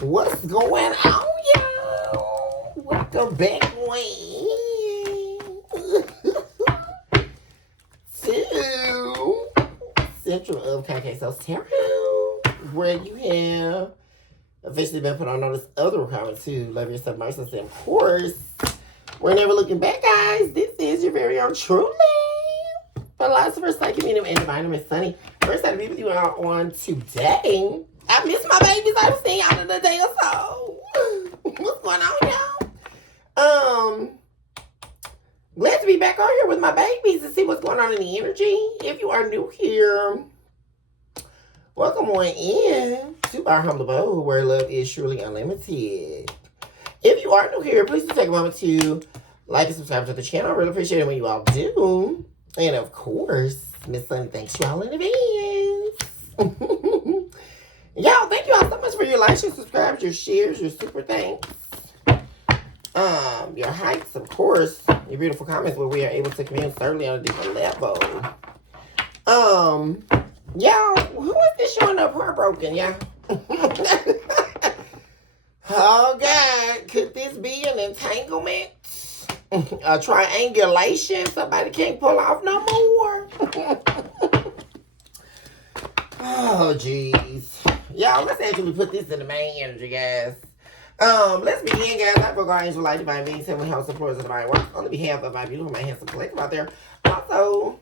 What's going on, y'all? Welcome back, Wayne, to Central of Caucasus Tarot, where you have officially been put on notice of the requirement to love yourself, mercilessly, of course. We're never looking back, guys. This is your very own truly philosopher, psychic medium, and divine Miss Sunny. First time to be with you all on today. I miss my babies. I haven't seen y'all in a day or so. What's going on, y'all? Glad to be back on here with my babies to see what's going on in the energy. If you are new here, welcome on in to our humble abode where love is truly unlimited. If you are new here, please take a moment to like and subscribe to the channel. I really appreciate it when you all do. And of course, Miss Sunny thanks you all in advance. Y'all, thank you all so much for your likes, your subscribes, your shares, your super thanks. Your hikes, of course, your beautiful comments where we are able to commune certainly on a deeper level. Y'all, who is this showing up heartbroken, y'all? Oh, God, could this be an entanglement? A triangulation? Somebody can't pull off no more? Oh, jeez. Y'all, let's actually put this in the main energy, guys. Let's begin, guys. I forgot angel light, divine beings, heavenly house, supporters of divine work on the behalf of my beautiful, my handsome collective out there. Also,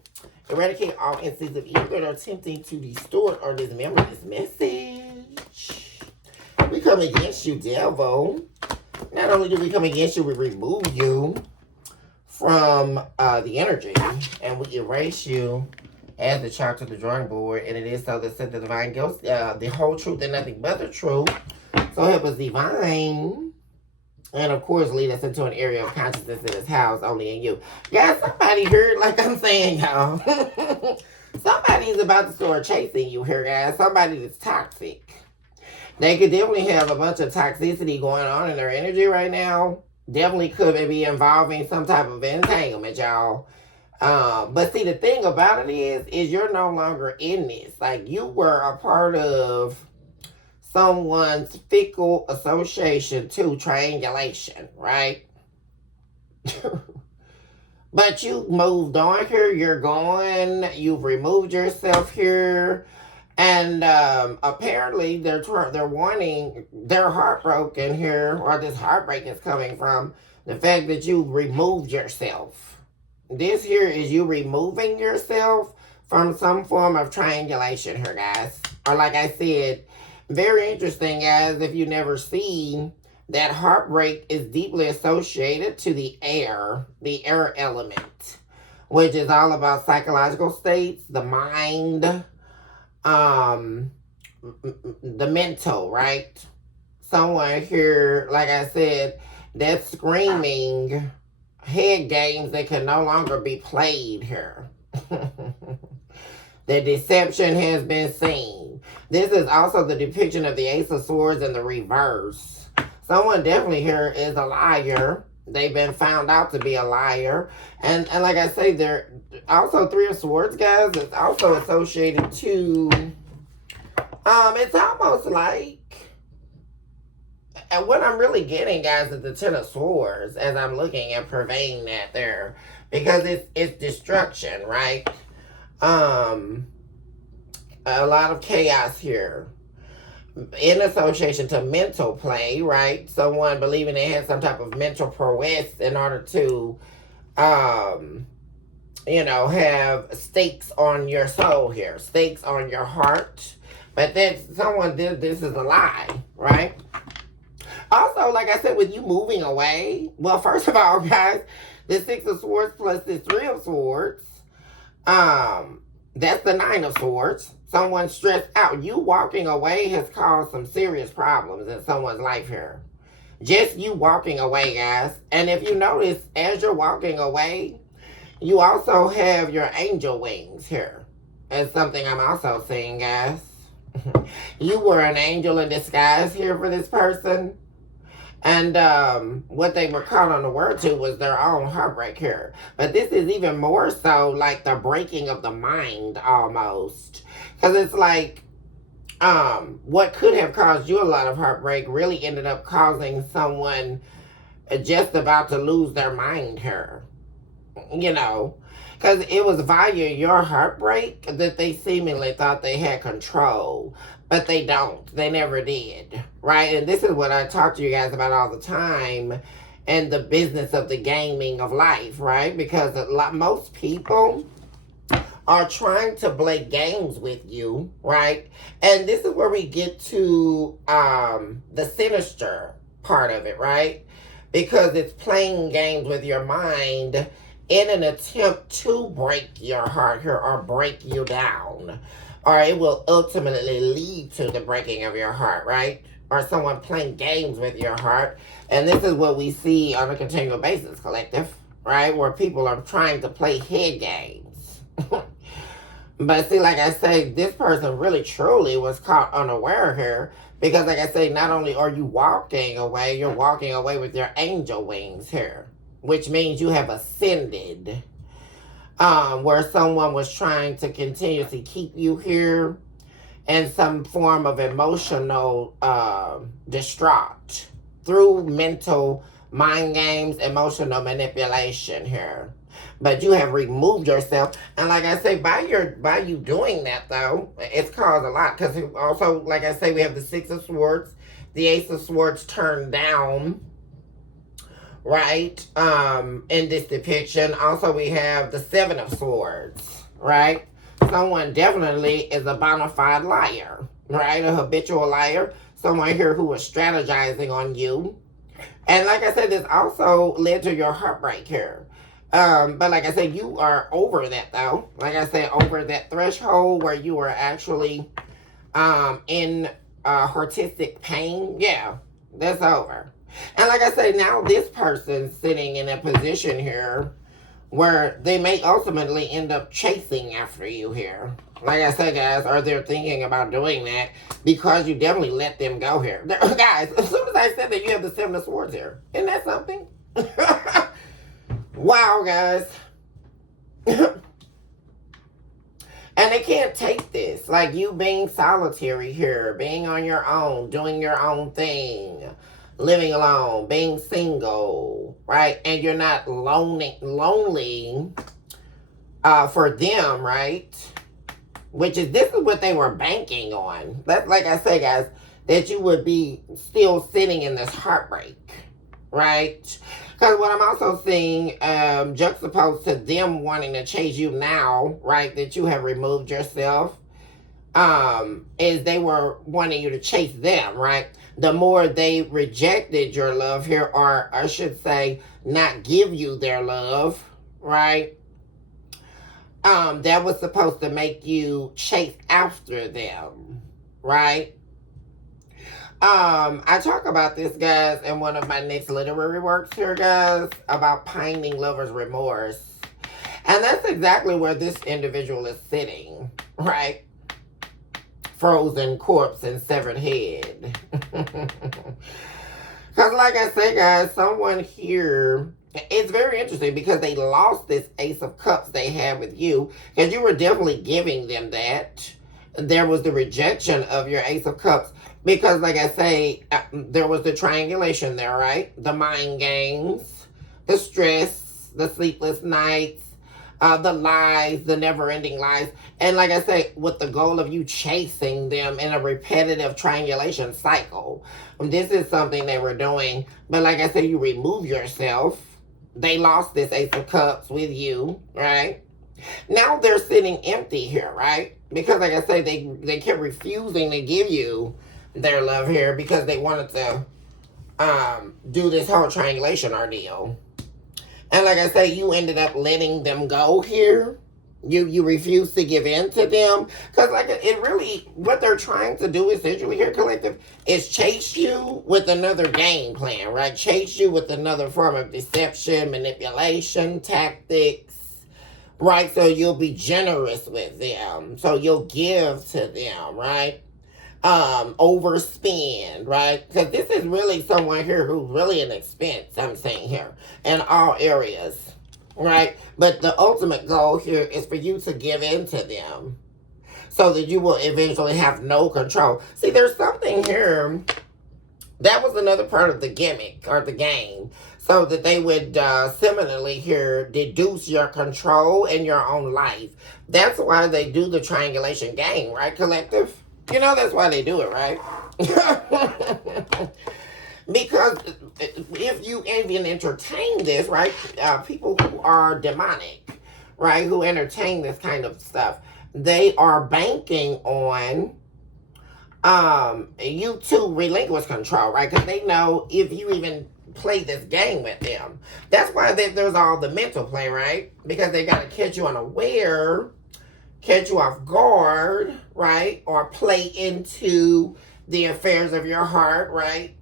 eradicate all instances of evil that are attempting to distort or dismember this message. We come against you, devil. Not only do we come against you, we remove you from the energy, and we erase you as the child to the drawing board, and it is so that said the divine ghost, the whole truth and nothing but the truth. So help us divine, and of course lead us into an area of consciousness that is housed only in you. Guys, somebody heard, like I'm saying, y'all. Somebody's about to start chasing you here, guys. Somebody that's toxic. They could definitely have a bunch of toxicity going on in their energy right now. Definitely could be involving some type of entanglement, y'all. But see, the thing about it is you're no longer in this. Like, you were a part of someone's fickle association to triangulation, right? But you moved on here. You're gone. You've removed yourself here. And apparently they're wanting, they're heartbroken here, or this heartbreak is coming from the fact that you removed yourself. This here is you removing yourself from some form of triangulation here, guys. Or like I said, very interesting, guys, if you never seen that heartbreak is deeply associated to the air element, which is all about psychological states, the mind, the mental, right? Someone here, like I said, that's screaming head games that can no longer be played here. The deception has been seen. This is also the depiction of the Ace of Swords in the reverse. Someone definitely here is a liar. They've been found out to be a liar. And like I say, they're also Three of Swords, guys. It's also associated to, it's almost like, and what I'm really getting, guys, is the Ten of Swords as I'm looking and purveying that there. Because it's destruction, right? A lot of chaos here. In association to mental play, right? Someone believing they had some type of mental prowess in order to, have stakes on your soul here. Stakes on your heart. But then someone did, this is a lie, right? Also, like I said, with you moving away, well, first of all, guys, the Six of Swords plus this Three of Swords, that's the Nine of Swords. Someone stressed out. You walking away has caused some serious problems in someone's life here. Just you walking away, guys. And if you notice, as you're walking away, you also have your angel wings here. That's something I'm also seeing, guys. You were an angel in disguise here for this person. And what they were caught on the word to was their own heartbreak here. But this is even more so like the breaking of the mind almost. Because it's like what could have caused you a lot of heartbreak really ended up causing someone just about to lose their mind here. You know, because it was via your heartbreak that they seemingly thought they had control, but they don't. They never did, right? And this is what I talk to you guys about all the time, and the business of the gaming of life, right? Because most people are trying to play games with you, right? And this is where we get to the sinister part of it, right? Because it's playing games with your mind in an attempt to break your heart here or break you down. Or it will ultimately lead to the breaking of your heart, right? Or someone playing games with your heart. And this is what we see on a continual basis, collective, right? Where people are trying to play head games. But see, like I say, this person really truly was caught unaware here. Because like I say, not only are you walking away, you're walking away with your angel wings here. Which means you have ascended. Where someone was trying to continuously keep you here in some form of emotional distraught. Through mental mind games, emotional manipulation here. But you have removed yourself. And like I say, by you doing that, though, it's caused a lot. Because also, like I say, we have the Six of Swords. The Ace of Swords turned down. Right? In this depiction. Also, we have the Seven of Swords. Right? Someone definitely is a bona fide liar. Right? A habitual liar. Someone here who was strategizing on you. And like I said, this also led to your heartbreak here. But like I said, you are over that though. Like I said, over that threshold where you are actually in artistic pain. Yeah, that's over. And like I say, now this person's sitting in a position here where they may ultimately end up chasing after you here. Like I said, guys, or they're thinking about doing that because you definitely let them go here. Guys, as soon as I said that, you have the Seven of Swords here. Isn't that something? Wow, guys. And they can't take this. Like you being solitary here, being on your own, doing your own thing, living alone, being single, right? And you're not lonely for them, right? This is what they were banking on. That's like I say, guys, that you would be still sitting in this heartbreak, right? Because what I'm also seeing, juxtaposed to them wanting to chase you now, right, that you have removed yourself, is they were wanting you to chase them, right? The more they rejected your love here, or I should say, not give you their love, right? That was supposed to make you chase after them, right? I talk about this, guys, in one of my next literary works here, guys, about pining lover's remorse. And that's exactly where this individual is sitting, right? Frozen corpse and severed head. Because like I say, guys, someone here, it's very interesting because they lost this Ace of Cups they had with you. Because you were definitely giving them that. There was the rejection of your Ace of Cups. Because, like I say, there was the triangulation there, right? The mind games, the stress, the sleepless nights, the lies, the never-ending lies. And like I say, with the goal of you chasing them in a repetitive triangulation cycle. This is something they were doing. But like I say, you remove yourself. They lost this Ace of Cups with you, right? Now they're sitting empty here, right? Because, like I say, they kept refusing to give you their love here because they wanted to do this whole triangulation ordeal. And like I say, you ended up letting them go here. You refused to give in to them. Because like it really, what they're trying to do essentially here, collective, is chase you with another game plan, right? Chase you with another form of deception, manipulation, tactics, right? So you'll be generous with them. So you'll give to them, right? Overspend, right? Because this is really someone here who's really an expense, I'm saying here, in all areas, right? But the ultimate goal here is for you to give in to them. so that you will eventually have no control. See, there's something here. That was another part of the gimmick or the game. So that they would similarly here deduce your control in your own life. That's why they do the triangulation game, right, collective? You know that's why they do it, right? Because if you even entertain this, right, people who are demonic, right, who entertain this kind of stuff, they are banking on you to relinquish control, right? Because they know if you even play this game with them. That's why there's all the mental play, right? Because they got to catch you unaware, catch you off guard, right? Or play into the affairs of your heart, right?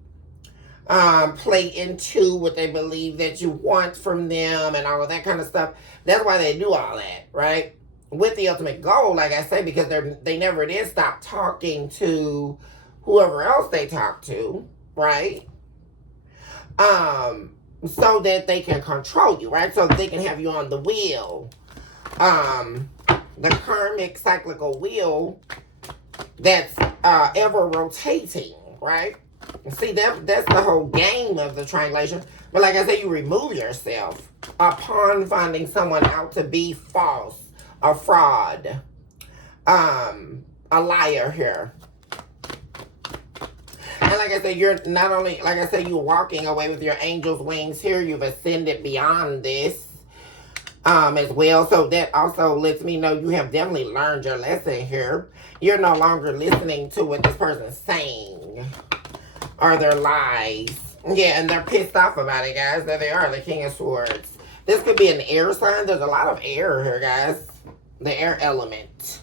Play into what they believe that you want from them and all of that kind of stuff. That's why they do all that, right? With the ultimate goal, like I say, because they never did stop talking to whoever else they talk to, right? So that they can control you, right? So they can have you on the wheel. The karmic cyclical wheel that's ever rotating, right? See, that's the whole game of the triangulation. But like I said, you remove yourself upon finding someone out to be false, a fraud, a liar here. And like I said, you're not only, like I said, you're walking away with your angel's wings here. You've ascended beyond this as well. So that also lets me know you have definitely learned your lesson here. You're no longer listening to what this person's saying or their lies. Yeah, and they're pissed off about it, guys. There they are, the King of Swords. This could be an air sign. There's a lot of air here, guys. The air element.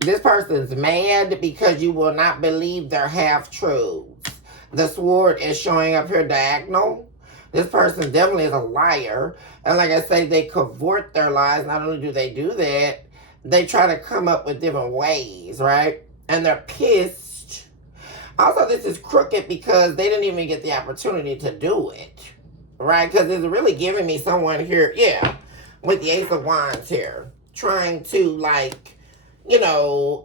This person's mad because you will not believe their half-truths. The sword is showing up here diagonal. This person definitely is a liar. And like I say, they cavort their lies. Not only do they do that, they try to come up with different ways, right? And they're pissed. Also, this is crooked because they didn't even get the opportunity to do it, right? Because it's really giving me someone here, yeah, with the Ace of Wands here, trying to, like, you know,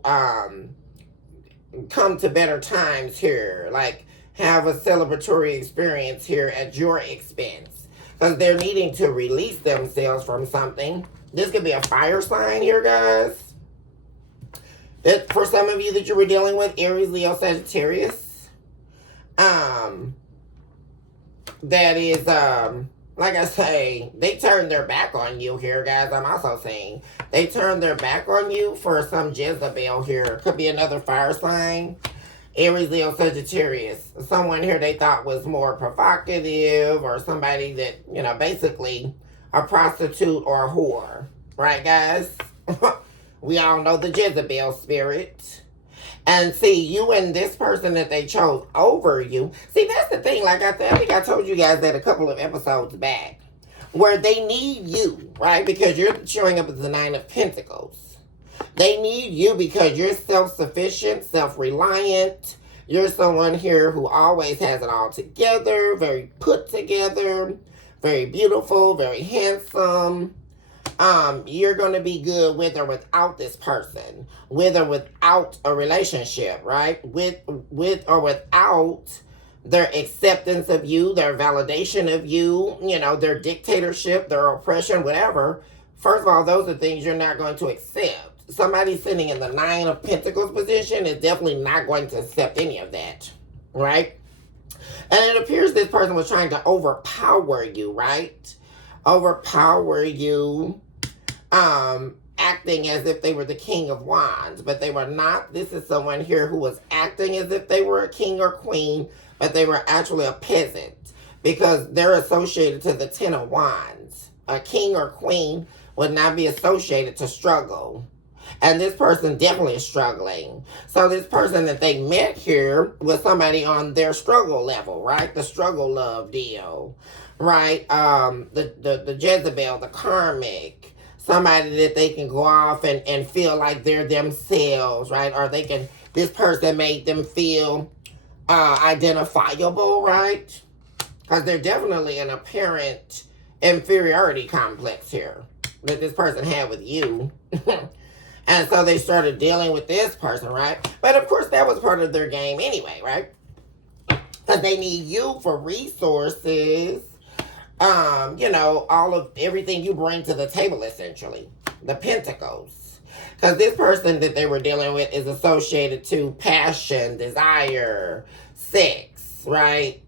come to better times here, like have a celebratory experience here at your expense, because they're needing to release themselves from something. This could be a fire sign here, guys. That for some of you that you were dealing with, Aries, Leo, Sagittarius. That is, like I say, they turned their back on you here, guys. I'm also saying they turned their back on you for some Jezebel here. Could be another fire sign. Aries, Leo, Sagittarius. Someone here they thought was more provocative, or somebody that, you know, basically a prostitute or a whore. Right, guys? We all know the Jezebel spirit. And see, you and this person that they chose over you. See, that's the thing. Like I think I told you guys that a couple of episodes back. Where they need you, right? Because you're showing up as the Nine of Pentacles. They need you because you're self-sufficient, self-reliant. You're someone here who always has it all together. Very put together. Very beautiful. Very handsome. You're going to be good with or without this person, with or without a relationship, right? With or without their acceptance of you, their validation of you, you know, their dictatorship, their oppression, whatever. First of all, those are things you're not going to accept. Somebody sitting in the Nine of Pentacles position is definitely not going to accept any of that, right? And it appears this person was trying to overpower you, right? Overpower you, acting as if they were the King of Wands, but they were not. This is someone here who was acting as if they were a king or queen, but they were actually a peasant, because they're associated to the Ten of Wands. A king or queen would not be associated to struggle. And this person definitely is struggling. So this person that they met here was somebody on their struggle level, right? The struggle love deal, right? The Jezebel, the Karmic, somebody that they can go off and feel like they're themselves, right? Or they can, this person made them feel identifiable, right? Because they're definitely an apparent inferiority complex here. that this person had with you. And so they started dealing with this person, right? But of course, that was part of their game anyway, right? Because they need you for resources. You know, all of everything you bring to the table, essentially. The Pentacles. Because this person that they were dealing with is associated to passion, desire, sex, right?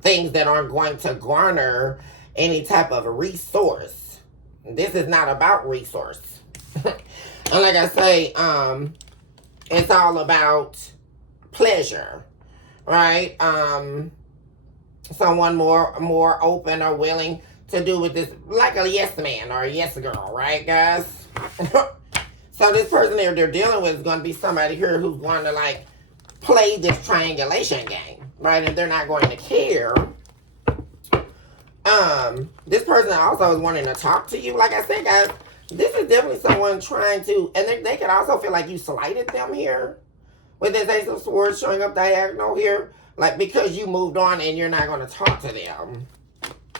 Things that aren't going to garner any type of a resource. This is not about resource. And like I say, it's all about pleasure, right? Someone more open or willing to do with this, like a yes man or a yes girl, right, guys? So this person they're dealing with is going to be somebody here who's going to like play this triangulation game, right? And they're not going to care. This person also is wanting to talk to you. Like I said, guys, this is definitely someone trying to, and they could also feel like you slighted them here. With this Ace of Swords showing up diagonal here. Like, because you moved on and you're not going to talk to them.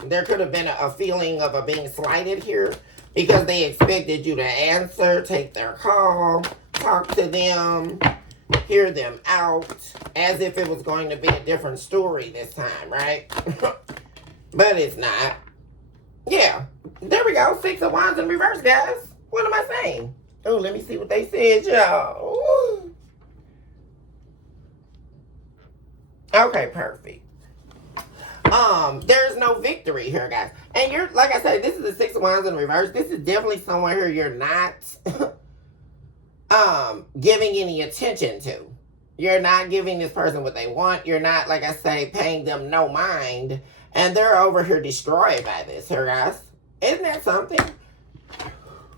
There could have been a feeling of being slighted here. Because they expected you to answer, take their call, talk to them, hear them out. As if it was going to be a different story this time, right? But it's not. Yeah. There we go. 6 of Wands in reverse, guys. What am I saying? Oh, let me see what they said, y'all. Okay, perfect. There's no victory here, guys. And you're, like I said, this is the 6 of Wands in reverse. This is definitely someone here you're not giving any attention to. You're not giving this person what they want. You're not, like I say, paying them no mind. And they're over here destroyed by this here, guys. Isn't that something?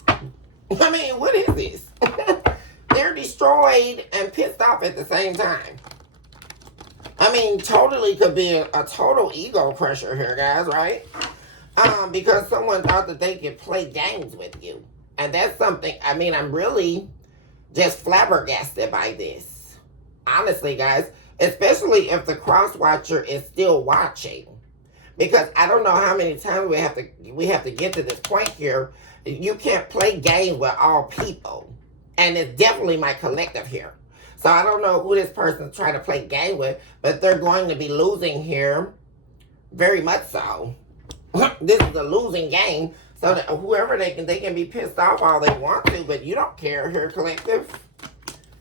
I mean, what is this? They're destroyed and pissed off at the same time. I mean, totally could be a total ego crusher here, guys, right? Because someone thought that they could play games with you. And that's something, I mean, I'm really just flabbergasted by this. Honestly, guys, especially if the cross watcher is still watching. Because I don't know how many times we have to get to this point here. You can't play games with all people. And it's definitely my collective here. So I don't know who this person's trying to play game with, but they're going to be losing here. Very much so. This is a losing game. So that whoever they can be pissed off all they want to, but you don't care here, collective.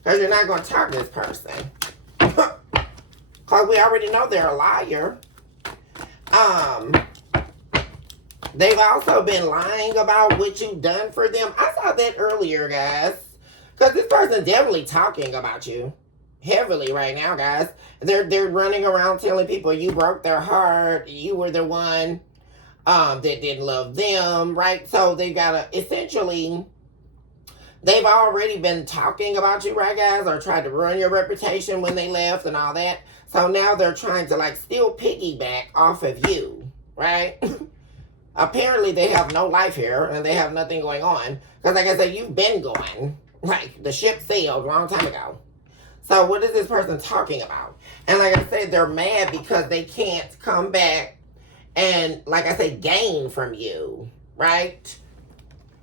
Because you're not going to talk to this person. Because we already know they're a liar. They've also been lying about what you've done for them. I saw that earlier, guys. Because this person's definitely talking about you heavily right now, guys. They're running around telling people you broke their heart. You were the one that didn't love them, right? So they gotta, essentially, they've already been talking about you, right, guys? Or tried to ruin your reputation when they left and all that. So now they're trying to, like, still piggyback off of you, right? Apparently they have no life here and they have nothing going on. Because like I said, you've been going. Like, the ship sailed a long time ago. So what is this person talking about? And like I said, they're mad because they can't come back and, like I say, gain from you, right?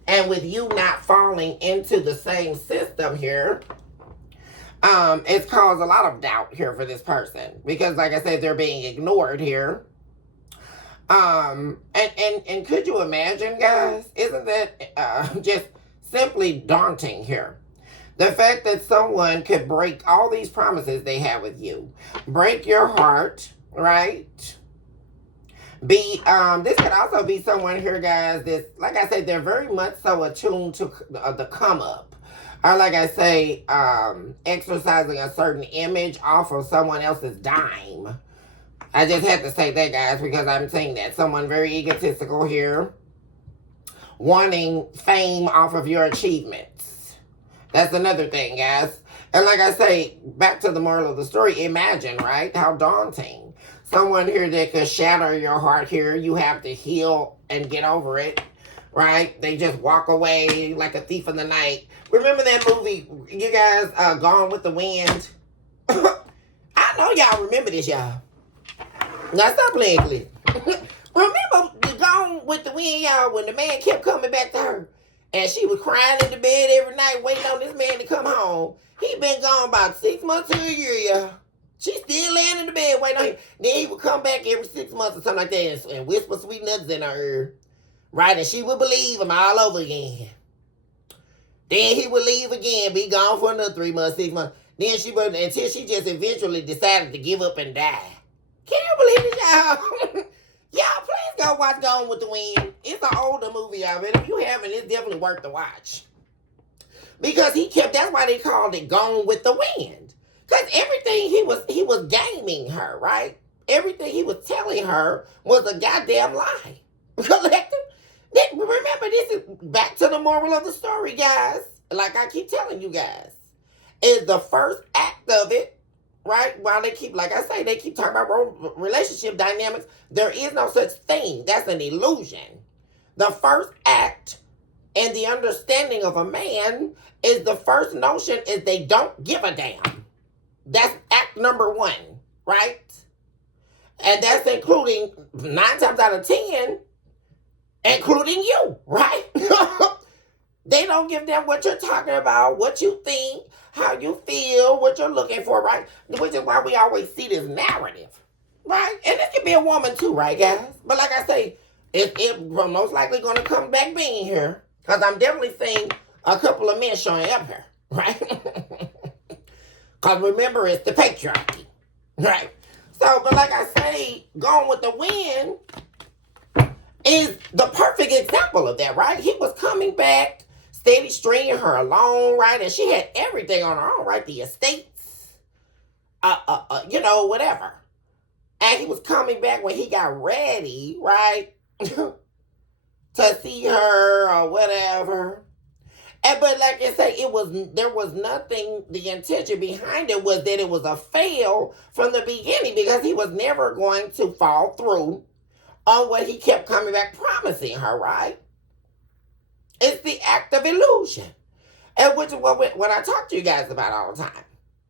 And with you not falling into the same system here, it's caused a lot of doubt here for this person. Because like I said, they're being ignored here. And could you imagine, guys? Isn't that just simply daunting here? The fact that someone could break all these promises they have with you. Break your heart, right? This could also be someone here, guys, that's, like I said, they're very much so attuned to the come up. Or like I say, exercising a certain image off of someone else's dime. I just had to say that, guys, because I'm saying that. Someone very egotistical here. Wanting fame off of your achievements. That's another thing, guys. And like I say, back to the moral of the story, imagine, right? How daunting. Someone here that could shatter your heart here. You have to heal and get over it, right? They just walk away like a thief in the night. Remember that movie, you guys, Gone with the Wind? I know y'all remember this, y'all. Now stop playing, please. Remember Gone Gone with the Wind, y'all, when the man kept coming back to her, and she was crying in the bed every night waiting on this man to come home. He been gone about 6 months to a year, y'all. She still laying in the bed waiting on him. Then he would come back every 6 months or something like that and whisper sweet nothings in her ear. Right? And she would believe him all over again. Then he would leave again, be gone for another 3 months, 6 months. Then she would, until she just eventually decided to give up and die. Can you believe it, y'all? Y'all, please go watch Gone with the Wind. It's an older movie, y'all. But if you haven't, it's definitely worth the watch. Because that's why they called it Gone with the Wind. Because everything he was gaming her, right? Everything he was telling her was a goddamn lie. Collective. Remember, this is back to the moral of the story, guys. Like I keep telling you guys. Is the first act of it, right? While they keep, like I say, they keep talking about relationship dynamics. There is no such thing. That's an illusion. The first act and the understanding of a man is the first notion is they don't give a damn. That's act number 1, right? And that's including 9 times out of 10, including you, right? They don't give them what you're talking about, what you think, how you feel, what you're looking for, right? Which is why we always see this narrative, right? And this can be a woman too, right, guys? But like I say, we're most likely going to come back being here, because I'm definitely seeing a couple of men showing up here, right? Because remember, it's the patriarchy, right? So, but like I say, Gone with the Wind is the perfect example of that, right? He was coming back, steady stringing her along, right? And she had everything on her own, right? The estates, whatever. And he was coming back when he got ready, right? To see her or whatever. But like I say, there was nothing, the intention behind it was that it was a fail from the beginning, because he was never going to fall through on what he kept coming back promising her, right? It's the act of illusion. And which is what I talk to you guys about all the time.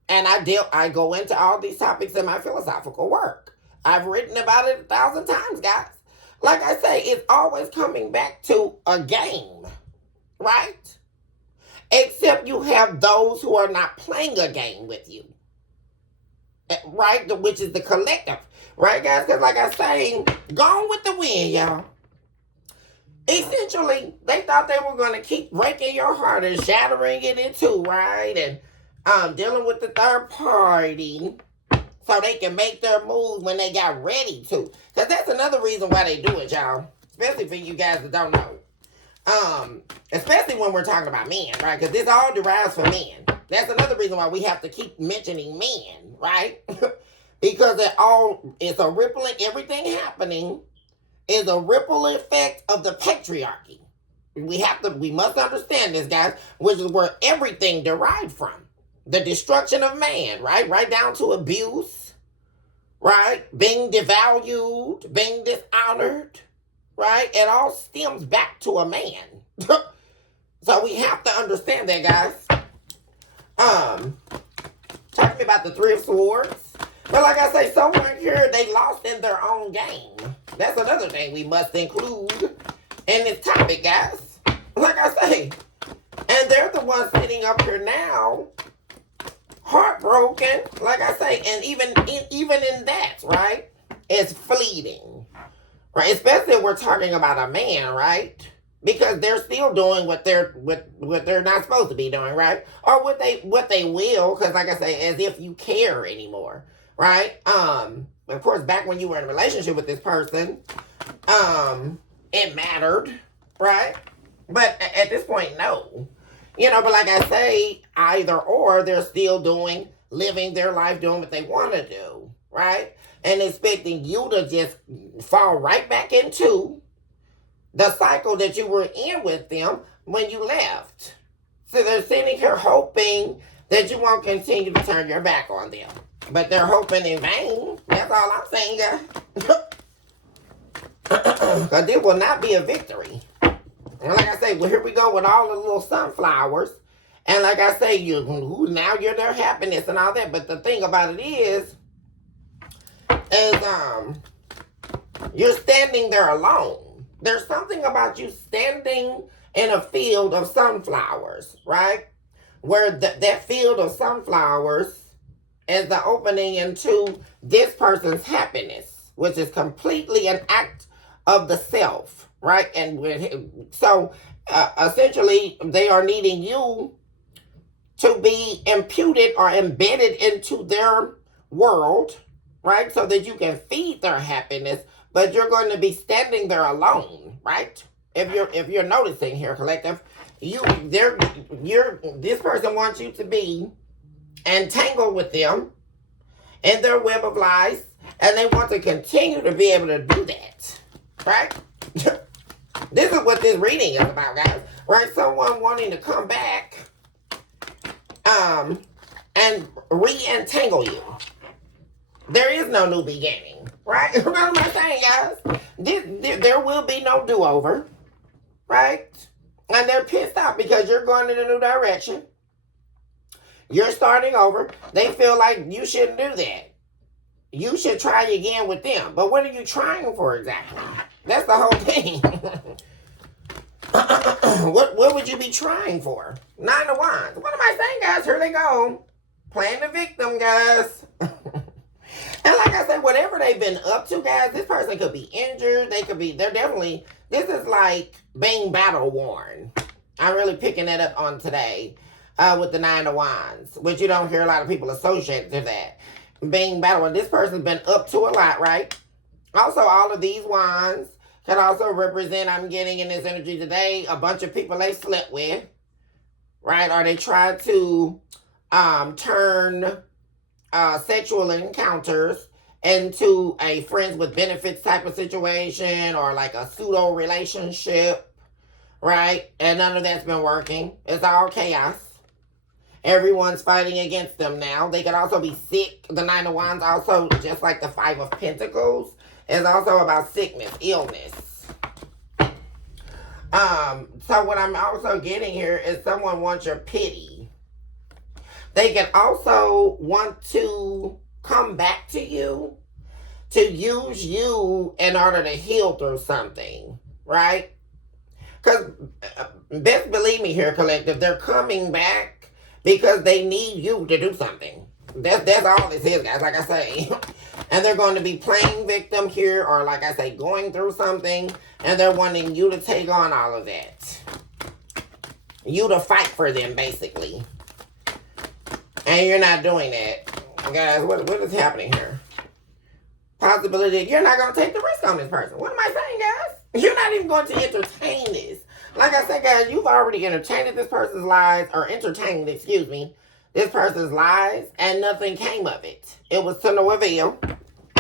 And I go into all these topics in my philosophical work. I've written about it 1,000 times, guys. Like I say, it's always coming back to a game, right? Except you have those who are not playing a game with you, right? Which is the collective, right, guys? Because like I say, Gone with the Wind, y'all. Essentially, they thought they were going to keep breaking your heart and shattering it in two, right? And dealing with the third party so they can make their moves when they got ready to. Because that's another reason why they do it, y'all. Especially for you guys that don't know. Especially when we're talking about men, right? Because this all derives from men. That's another reason why we have to keep mentioning men, right? Because it's a rippling, everything happening is a ripple effect of the patriarchy. We must understand this, guys, which is where everything derived from. The destruction of man, right? Right down to abuse, right? Being devalued, being dishonored, right? It all stems back to a man. So we have to understand that, guys. Talk to me about the Three of Swords. But like I say, somewhere here, they lost in their own game. That's another thing we must include in this topic, guys. Like I say, and they're the ones sitting up here now, heartbroken, like I say, and even in that, right, it's fleeting, right? Especially if we're talking about a man, right? Because they're still doing what they're not supposed to be doing, right? Or what they will, because like I say, as if you care anymore, right? Of course, back when you were in a relationship with this person, it mattered, right? But at this point, no. But like I say, either or, they're still living their life, doing what they want to do, right? And expecting you to just fall right back into the cycle that you were in with them when you left. So they're sitting here hoping that you won't continue to turn your back on them. But they're hoping in vain. That's all I'm saying, guys. Because it will not be a victory. And like I say, well, here we go with all the little sunflowers. And like I say, now you're their happiness and all that. But the thing about it is you're standing there alone. There's something about you standing in a field of sunflowers, right? Where that field of sunflowers is the opening into this person's happiness, which is completely an act of the self, right? And so essentially, they are needing you to be imputed or embedded into their world, right? So that you can feed their happiness, but you're going to be standing there alone, right? If you're noticing here, collective, this person wants you to be entangled with them in their web of lies, and they want to continue to be able to do that, right? This is what this reading is about, guys, right? Someone wanting to come back and re-entangle you. There is no new beginning, right? What am I saying, guys? There will be no do-over, right? And they're pissed off because you're going in a new direction. You're starting over. They feel like you shouldn't do that. You should try again with them. But what are you trying for exactly? That's the whole thing. What would you be trying for? 9 of Wands. What am I saying, guys? Here they go. Playing the victim, guys. And like I said, whatever they've been up to, guys, this person could be injured. They're definitely, this is like being battle worn. I'm really picking that up on today with the 9 of Wands, which you don't hear a lot of people associated to that. Being battle worn. This person's been up to a lot, right? Also, all of these wands can also represent, I'm getting in this energy today, a bunch of people they slept with, right? Or they tried to turn sexual encounters into a friends with benefits type of situation, or like a pseudo relationship, right? And none of that's been working. It's all chaos. Everyone's fighting against them now. They could also be sick. The 9 of Wands also, just like the 5 of Pentacles, is also about sickness, illness. So what I'm also getting here is someone wants your pity. They can also want to come back to you to use you in order to heal through something, right? Because best believe me here, collective, they're coming back because they need you to do something. That's all this is, guys, like I say. And they're going to be playing victim here, or like I say, going through something, and they're wanting you to take on all of that. You to fight for them, basically. And you're not doing that. Guys, what is happening here? Possibility you're not going to take the risk on this person. What am I saying, guys? You're not even going to entertain this. Like I said, guys, you've already entertained this person's lies, or entertained, excuse me, this person's lies, and nothing came of it. It was to no avail.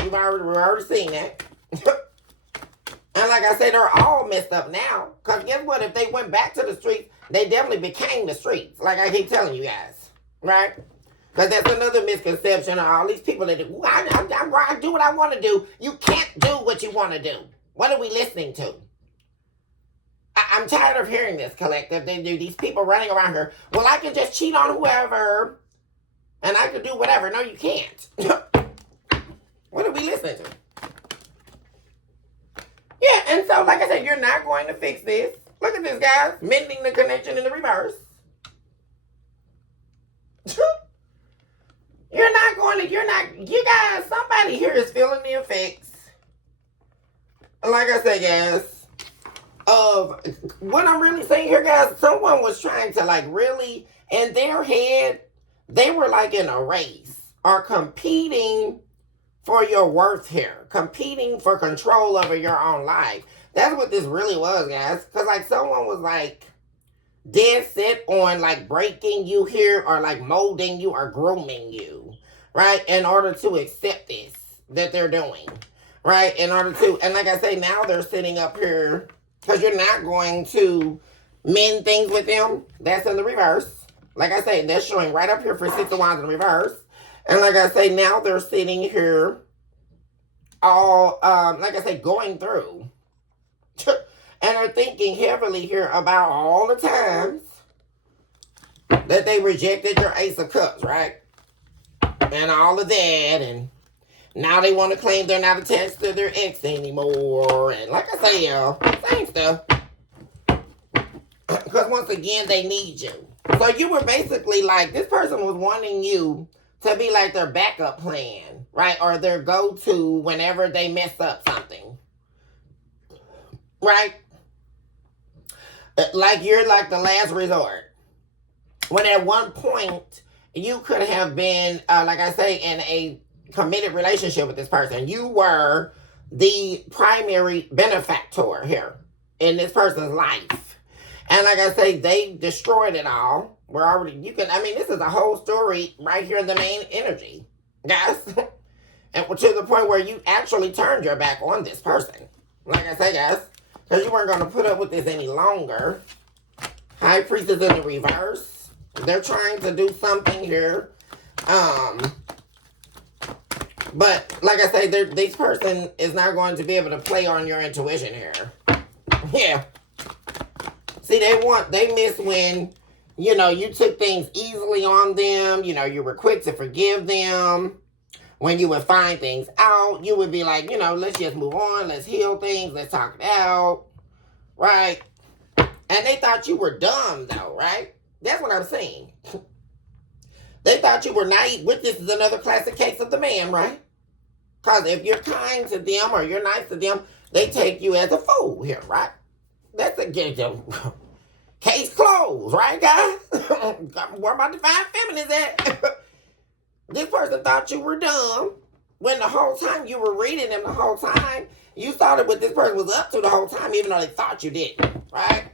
We've already seen that. And like I said, they're all messed up now. Because guess what? If they went back to the streets, they definitely became the streets. Like I keep telling you guys. Right? Because that's another misconception of all these people that do, I do what I want to do. You can't do what you want to do. What are we listening to? I'm tired of hearing this, collective. They do these people running around here. Well, I can just cheat on whoever, and I can do whatever. No, you can't. What are we listening to? Yeah, and so, like I said, you're not going to fix this. Look at this, guys. Mending the connection in the reverse. You guys, somebody here is feeling the effects. Like I said, guys, of what I'm really saying here, guys, someone was trying to like really, in their head, they were like in a race or competing for your worth here, competing for control over your own life. That's what this really was, guys. Because like someone was like dead set on like breaking you here, or like molding you or grooming you, right? In order to accept this that they're doing, right? In order to, and like I say, now they're sitting up here because you're not going to mend things with them. That's in the reverse. Like I say, they're showing right up here for 6 of Wands in reverse. And like I say, now they're sitting here all, like I say, going through. And are thinking heavily here about all the times that they rejected your Ace of Cups, right? And all of that. And Now they want to claim they're not attached to their ex anymore. And like I say, y'all, same stuff. Because once again, they need you. So you were basically like, this person was wanting you to be like their backup plan, right? Or their go-to whenever they mess up something, right? Like you're like the last resort. When at one point, you could have been, like I say, in a committed relationship with this person. You were the primary benefactor here in this person's life. And like I say, they destroyed it all. We're already, this is a whole story right here in the main energy, guys. And to the point where you actually turned your back on this person. Like I say, guys, because you weren't going to put up with this any longer. High Priestess in the reverse. They're trying to do something here. But like I say, this person is not going to be able to play on your intuition here. Yeah. See, they miss when, you took things easily on them. You were quick to forgive them. When you would find things out, you would be like, let's just move on. Let's heal things. Let's talk it out. Right? And they thought you were dumb, though, right? That's what I'm saying. They thought you were naive. This is another classic case of the man, right? Because if you're kind to them or you're nice to them, they take you as a fool here, right? That's a case closed, right, guys? Where my divine feminine is at? This person thought you were dumb when the whole time you were reading them the whole time. You thought what this person was up to the whole time, even though they thought you didn't, right?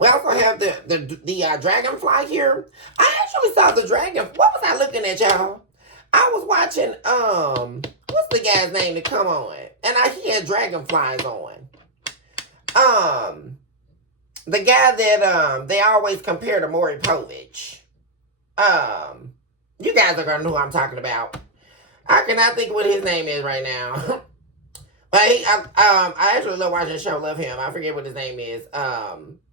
We also have the dragonfly here. I actually saw the dragon. What was I looking at, y'all? I was watching, what's the guy's name to come on? And he had dragonflies on. The guy that, they always compare to Maury Povich. You guys are gonna know who I'm talking about. I cannot think of what his name is right now. But I actually love watching the show, love him. I forget what his name is.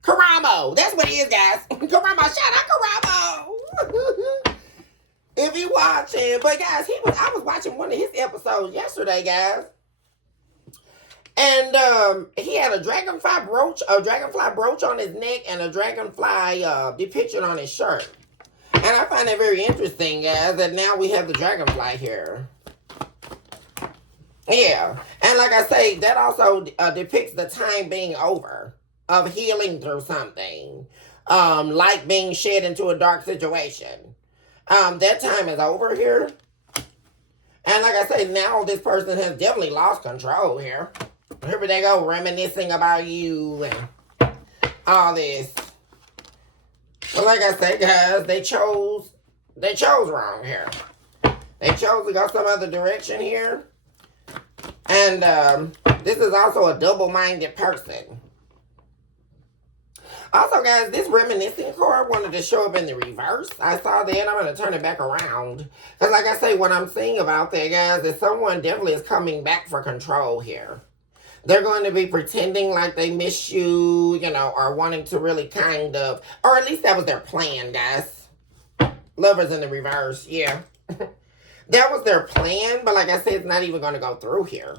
Karamo. That's what he is, guys. Karamo, shout out Karamo. If you watching, but guys, I was watching one of his episodes yesterday, guys. And he had a dragonfly brooch on his neck and a dragonfly depiction on his shirt. And I find that very interesting, guys, that now we have the dragonfly here. Yeah. And like I say, that also depicts the time being over, of healing through something. Light being shed into a dark situation. That time is over here. And like I say, now this person has definitely lost control here. Here they go, reminiscing about you and all this. But like I say, guys, they chose wrong here. They chose to go some other direction here. And this is also a double-minded person. Also, guys, this reminiscing card wanted to show up in the reverse. I saw that. I'm going to turn it back around. Because like I say, what I'm seeing about that, guys, is someone definitely is coming back for control here. They're going to be pretending like they miss you, or wanting to really kind of, or at least that was their plan, guys. Lovers in the reverse, yeah. That was their plan, but like I said, it's not even going to go through here.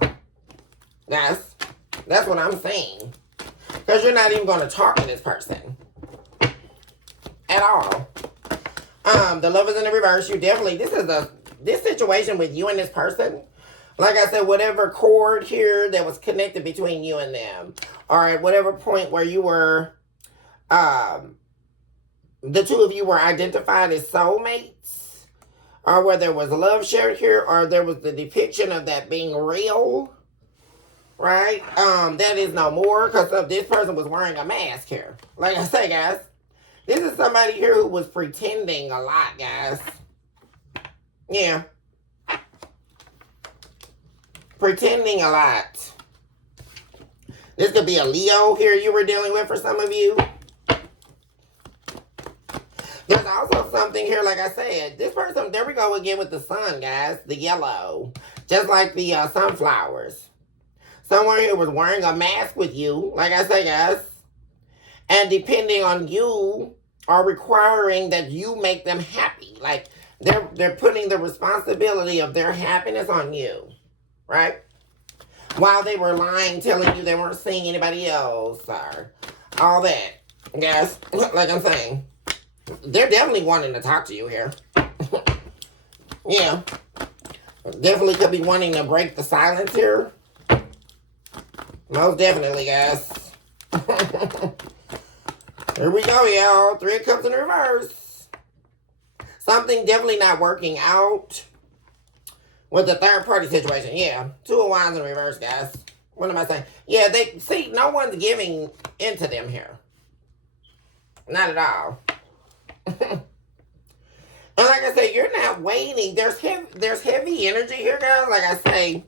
That's what I'm saying. Because you're not even going to talk to this person. At all. The lovers in the reverse, you definitely, this situation with you and this person, like I said, whatever cord here that was connected between you and them, or at whatever point where you were, the two of you were identified as soulmates, or where there was love shared here, or there was the depiction of that being real, right? That is no more, because this person was wearing a mask here. Like I say, guys, this is somebody here who was pretending a lot, guys. Yeah. Pretending a lot. This could be a Leo here you were dealing with for some of you. There's also something here, like I said, this person, there we go again with the sun, guys. The yellow. Just like the sunflowers. Someone here was wearing a mask with you, like I say, guys. And depending on you, are requiring that you make them happy. Like, They're putting the responsibility of their happiness on you, right? While they were lying, telling you they weren't seeing anybody else or all that. Guys, like I'm saying, they're definitely wanting to talk to you here. Yeah. Definitely could be wanting to break the silence here. Most definitely, guys. Here we go, y'all. 3 of Cups in reverse. Something definitely not working out with the third party situation. Yeah. 2 of Wands in reverse, guys. What am I saying? Yeah, they see, no one's giving into them here. Not at all. And like I said, you're not waiting. There's heavy energy here, guys. Like I say,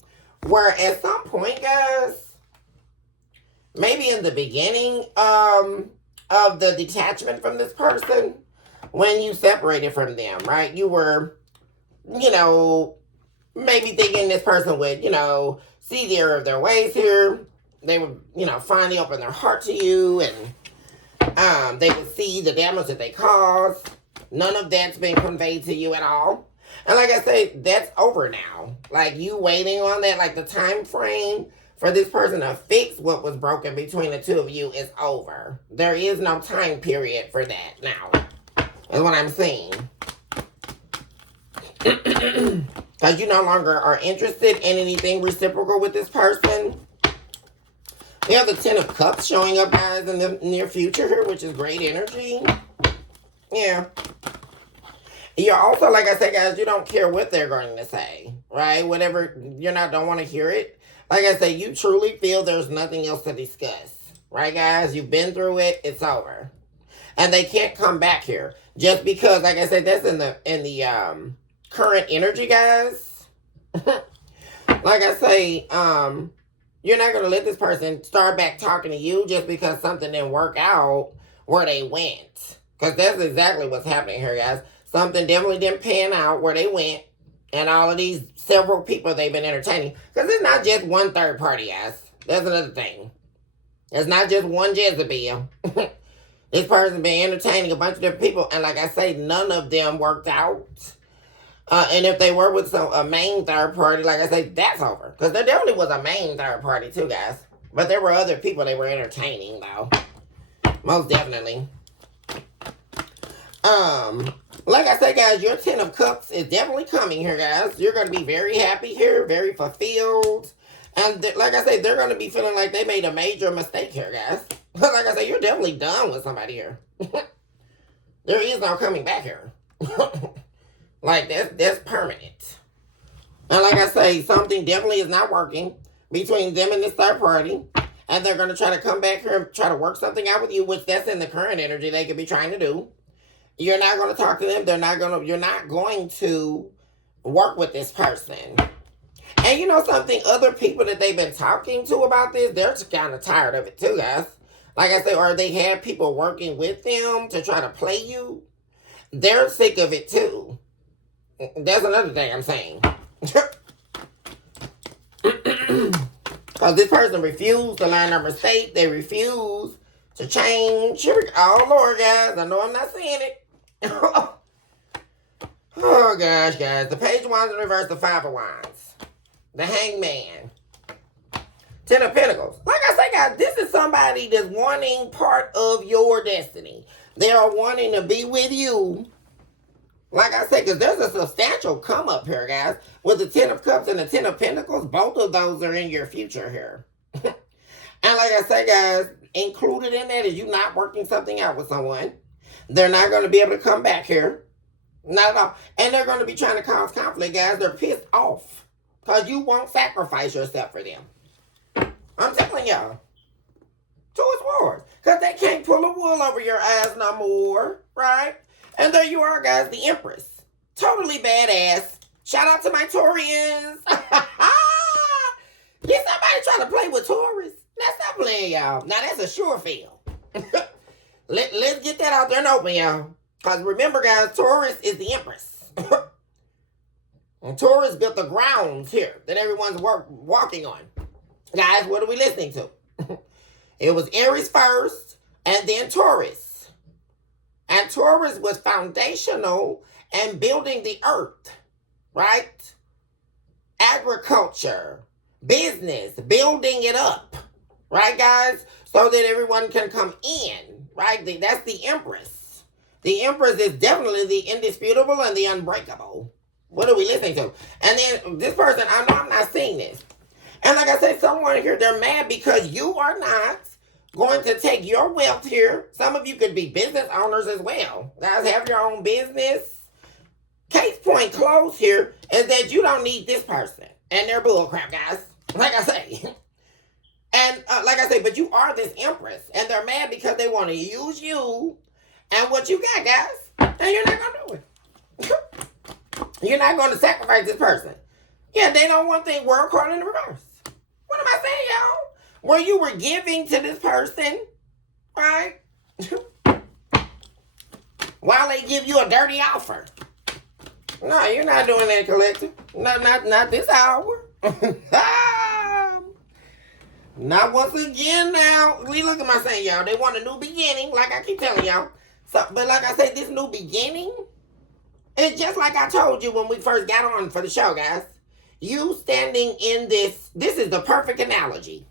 where at some point, guys, maybe in the beginning of the detachment from this person, when you separated from them, right? You were, maybe thinking this person would, see the error of their ways here. They would, finally open their heart to you, and they would see the damage that they caused. None of that's been conveyed to you at all. And like I say, that's over now. Like, you waiting on that, like the time frame for this person to fix what was broken between the two of you is over. There is no time period for that now. That's what I'm saying. Because you no longer are interested in anything reciprocal with this person. You have the 10 of Cups showing up, guys, in the near future here, which is great energy. Yeah. You're also, like I said, guys, you don't care what they're going to say, right? Whatever, don't want to hear it. Like I say, you truly feel there's nothing else to discuss, right, guys? You've been through it. It's over. And they can't come back here. Just because, like I said, that's in the current energy, guys. Like I say, you're not going to let this person start back talking to you just because something didn't work out where they went. Because that's exactly what's happening here, guys. Something definitely didn't pan out where they went. And all of these several people they've been entertaining. Because it's not just one third party, guys. That's another thing. It's not just one Jezebel. This person's been entertaining a bunch of different people. And like I say, none of them worked out. And if they were with a main third party, like I say, that's over. Because there definitely was a main third party too, guys. But there were other people they were entertaining, though. Most definitely. Like I said, guys, your 10 of Cups is definitely coming here, guys. You're going to be very happy here, very fulfilled. And like I said, they're going to be feeling like they made a major mistake here, guys. Like I said, you're definitely done with somebody here. There is no coming back here. Like, that's permanent. And like I say, something definitely is not working between them and this third party. And they're going to try to come back here and try to work something out with you, which that's in the current energy they could be trying to do. You're not going to talk to them. You're not going to work with this person. And you know something? Other people that they've been talking to about this, they're kind of tired of it too, guys. Like I said, or they had people working with them to try to play you. They're sick of it too. That's another thing I'm saying. Because this person refused to learn their mistake. They refuse to change. Oh, Lord, guys. I know I'm not seeing it. Oh, gosh, guys. The Page of Wands in reverse, the 5 of Wands. The Hangman. 10 of Pentacles. Like I say, guys, this is somebody that's wanting part of your destiny. They are wanting to be with you. Like I said, because there's a substantial come up here, guys. With the 10 of Cups and the 10 of Pentacles, both of those are in your future here. And like I say, guys, included in that is you not working something out with someone. They're not going to be able to come back here. Not at all. And they're going to be trying to cause conflict, guys. They're pissed off. Because you won't sacrifice yourself for them. I'm telling y'all. 2 of Swords. Because they can't pull a wool over your eyes no more. Right? And there you are, guys. The Empress. Totally badass. Shout out to my Taurians. Get somebody trying to play with Taurus. Now stop playing, y'all. Now that's a sure feel. Let's get that out there and open, y'all. Because remember, guys, Taurus is the Empress. And Taurus built the grounds here that everyone's walking on. Guys, what are we listening to? It was Aries first, and then Taurus. And Taurus was foundational and building the earth, right? Agriculture, business, building it up, right, guys? So that everyone can come in, right? That's the Empress. The Empress is definitely the indisputable and the unbreakable. What are we listening to? And then this person, I know I'm not seeing this. And like I said, someone here, they're mad because you are not going to take your wealth here. Some of you could be business owners as well. Guys, have your own business. Case point closed here is that you don't need this person. And they're bullcrap, guys. Like I say. And like I say, but you are this Empress. And they're mad because they want to use you and what you got, guys. And you're not going to do it. You're not going to sacrifice this person. Yeah, they don't want the world caught in the reverse. What am I saying, y'all? Where you were giving to this person, right? While they give you a dirty offer. No, you're not doing that, collective. Not this hour. Not once again now. Look at my saying, y'all. They want a new beginning, like I keep telling y'all. So, but like I said, this new beginning, it's just like I told you when we first got on for the show, guys. You standing in this is the perfect analogy.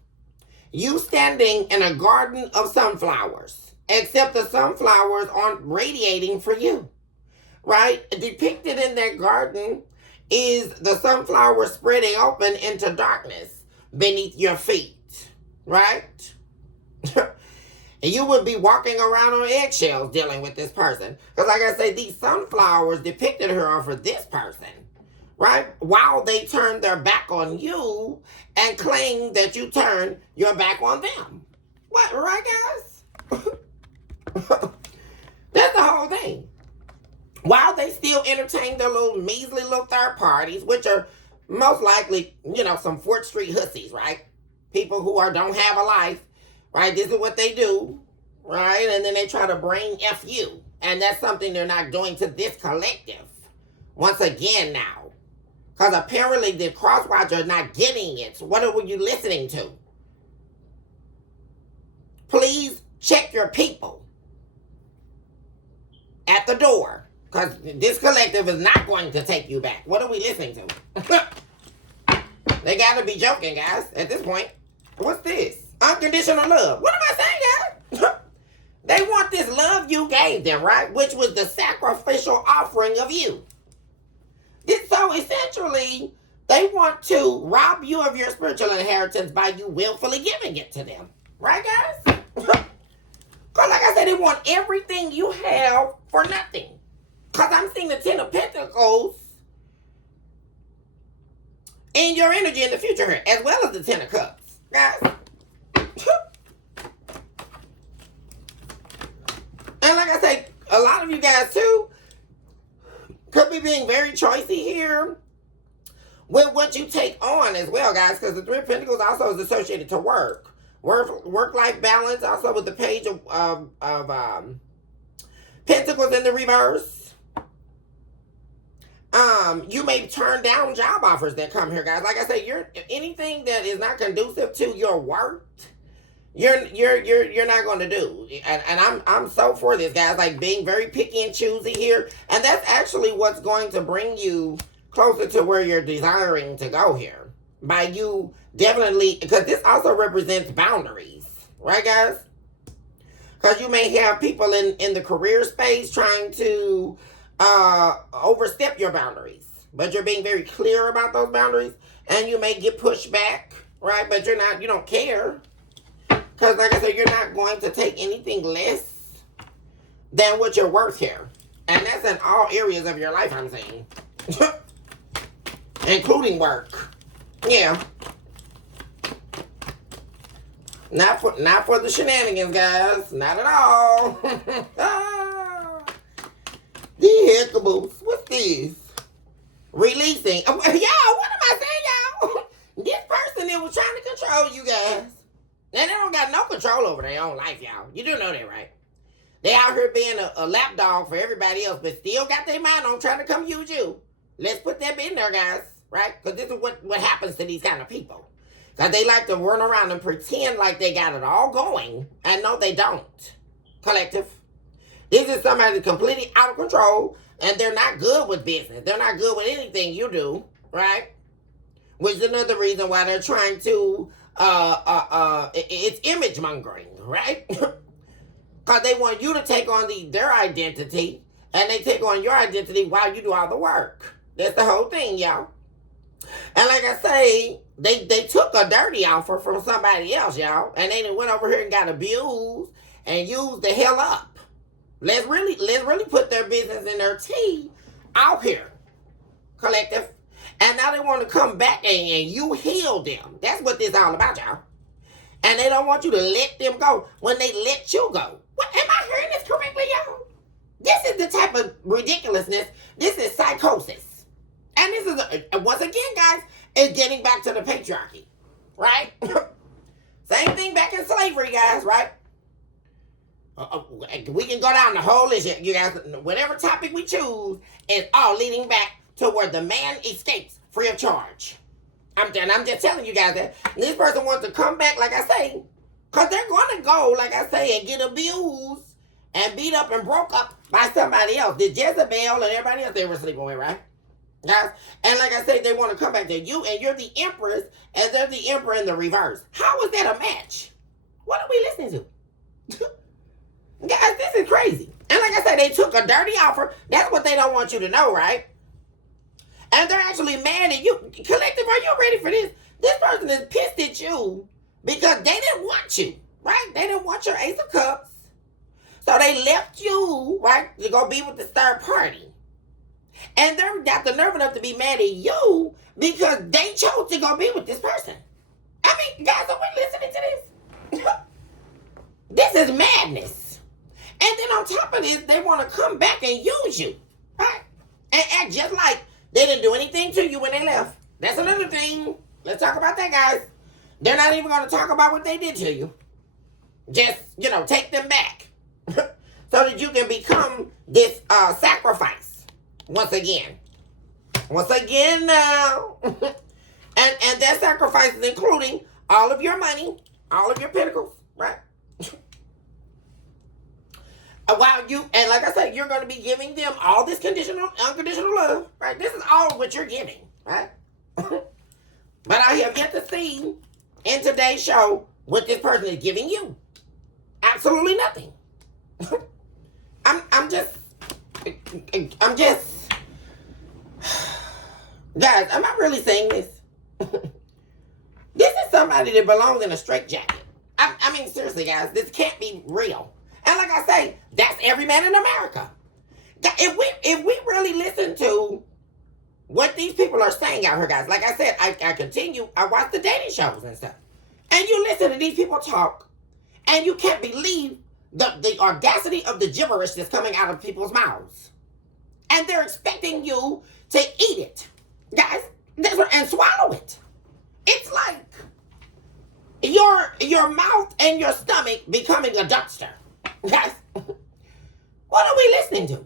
You standing in a garden of sunflowers, except the sunflowers aren't radiating for you, right? Depicted in that garden is the sunflower spreading open into darkness beneath your feet, right? And you would be walking around on eggshells dealing with this person. Because like I say, these sunflowers depicted here are for this person. Right? While they turn their back on you and claim that you turn your back on them. What, right, guys? That's the whole thing. While they still entertain their little measly little third parties, which are most likely, some 4th Street hussies, right? People who don't have a life, right? This is what they do, right? And then they try to bring F you. And that's something they're not doing to this collective. Once again now. Because apparently the crosswatcher is not getting it. So what are you listening to? Please check your people at the door. Because this collective is not going to take you back. What are we listening to? They got to be joking, guys, at this point. What's this? Unconditional love. What am I saying, guys? They want this love you gave them, right? Which was the sacrificial offering of you. So essentially, they want to rob you of your spiritual inheritance by you willfully giving it to them. Right, guys? Because like I said, they want everything you have for nothing. Because I'm seeing the 10 of Pentacles in your energy in the future here, as well as the 10 of Cups. Guys. And like I say, a lot of you guys too, could be being very choicy here with what you take on as well, guys, because the 3 of Pentacles also is associated to work. Work-life balance, also with the Page of Pentacles in the reverse. You may turn down job offers that come here, guys. Like I say, anything that is not conducive to your work, you're not going to do. And I'm so for this, guys, like being very picky and choosy here. And that's actually what's going to bring you closer to where you're desiring to go here. By you definitely, because this also represents boundaries, right, guys? Because you may have people in the career space trying to overstep your boundaries. But you're being very clear about those boundaries. And you may get pushed back, right? But you don't care. Because like I said, you're not going to take anything less than what you're worth here. And that's in all areas of your life, I'm saying. Including work. Yeah. Not for the shenanigans, guys. Not at all. The heck caboose. What's this? Releasing. Y'all, what am I saying, y'all? This person that was trying to control you guys. And they don't got no control over their own life, y'all. You do know that, right? They out here being a lapdog for everybody else, but still got their mind on trying to come use you. Let's put that in there, guys, right? Because this is what happens to these kind of people. Because they like to run around and pretend like they got it all going, and no, they don't. Collective. This is somebody completely out of control. And they're not good with business. They're not good with anything you do, right? Which is another reason why they're trying to, it's image mongering, right? Because they want you to take on their identity, and they take on your identity while you do all the work. That's the whole thing, y'all. And like I say, they took a dirty offer from somebody else, y'all, and they went over here and got abused and used the hell up. Let's really put their business and their tea out here, collective. And now they want to come back and you heal them. That's what this is all about, y'all. And they don't want you to let them go when they let you go. What, am I hearing this correctly, y'all? This is the type of ridiculousness. This is psychosis. And this is, once again, guys, it's getting back to the patriarchy, right? Same thing back in slavery, guys, right? We can go down the whole list, you guys. Whatever topic we choose is all leading back to where the man escapes free of charge. I'm just telling you guys that this person wants to come back, like I say, because they're going to go, like I say, and get abused and beat up and broke up by somebody else. The Jezebel and everybody else they were sleeping with, right? Guys, and like I say, they want to come back to you, and you're the Empress, and they're the Emperor in the reverse. How is that a match? What are we listening to? Guys, this is crazy. And like I said, they took a dirty offer. That's what they don't want you to know, right? And they're actually mad at you. Collective, are you ready for this? This person is pissed at you because they didn't want you, right? They didn't want your Ace of Cups. So they left you, right, to go be with the third party. And they've got the nerve enough to be mad at you because they chose to go be with this person. I mean, guys, are we listening to this? This is madness. And then on top of this, they want to come back and use you, right? And act just like they didn't do anything to you when they left. That's another thing. Let's talk about that, guys. They're not even going to talk about what they did to you. Just, take them back. So that you can become this sacrifice. Once again now. and that sacrifice is including all of your money, all of your pentacles, right? While you, and like I said, you're going to be giving them all this unconditional love, right? This is all what you're getting, right? But I have yet to see in today's show what this person is giving you. Absolutely nothing. I'm just, guys, am I really saying this? This is somebody that belongs in a straitjacket. I mean, seriously, guys, this can't be real. And like I say, that's every man in America. If we really listen to what these people are saying out here, guys, like I said, I watch the dating shows and stuff. And you listen to these people talk, and you can't believe the audacity of the gibberish that's coming out of people's mouths. And they're expecting you to eat it. Guys, and swallow it. It's like your mouth and your stomach becoming a dumpster. Guys, what are we listening to?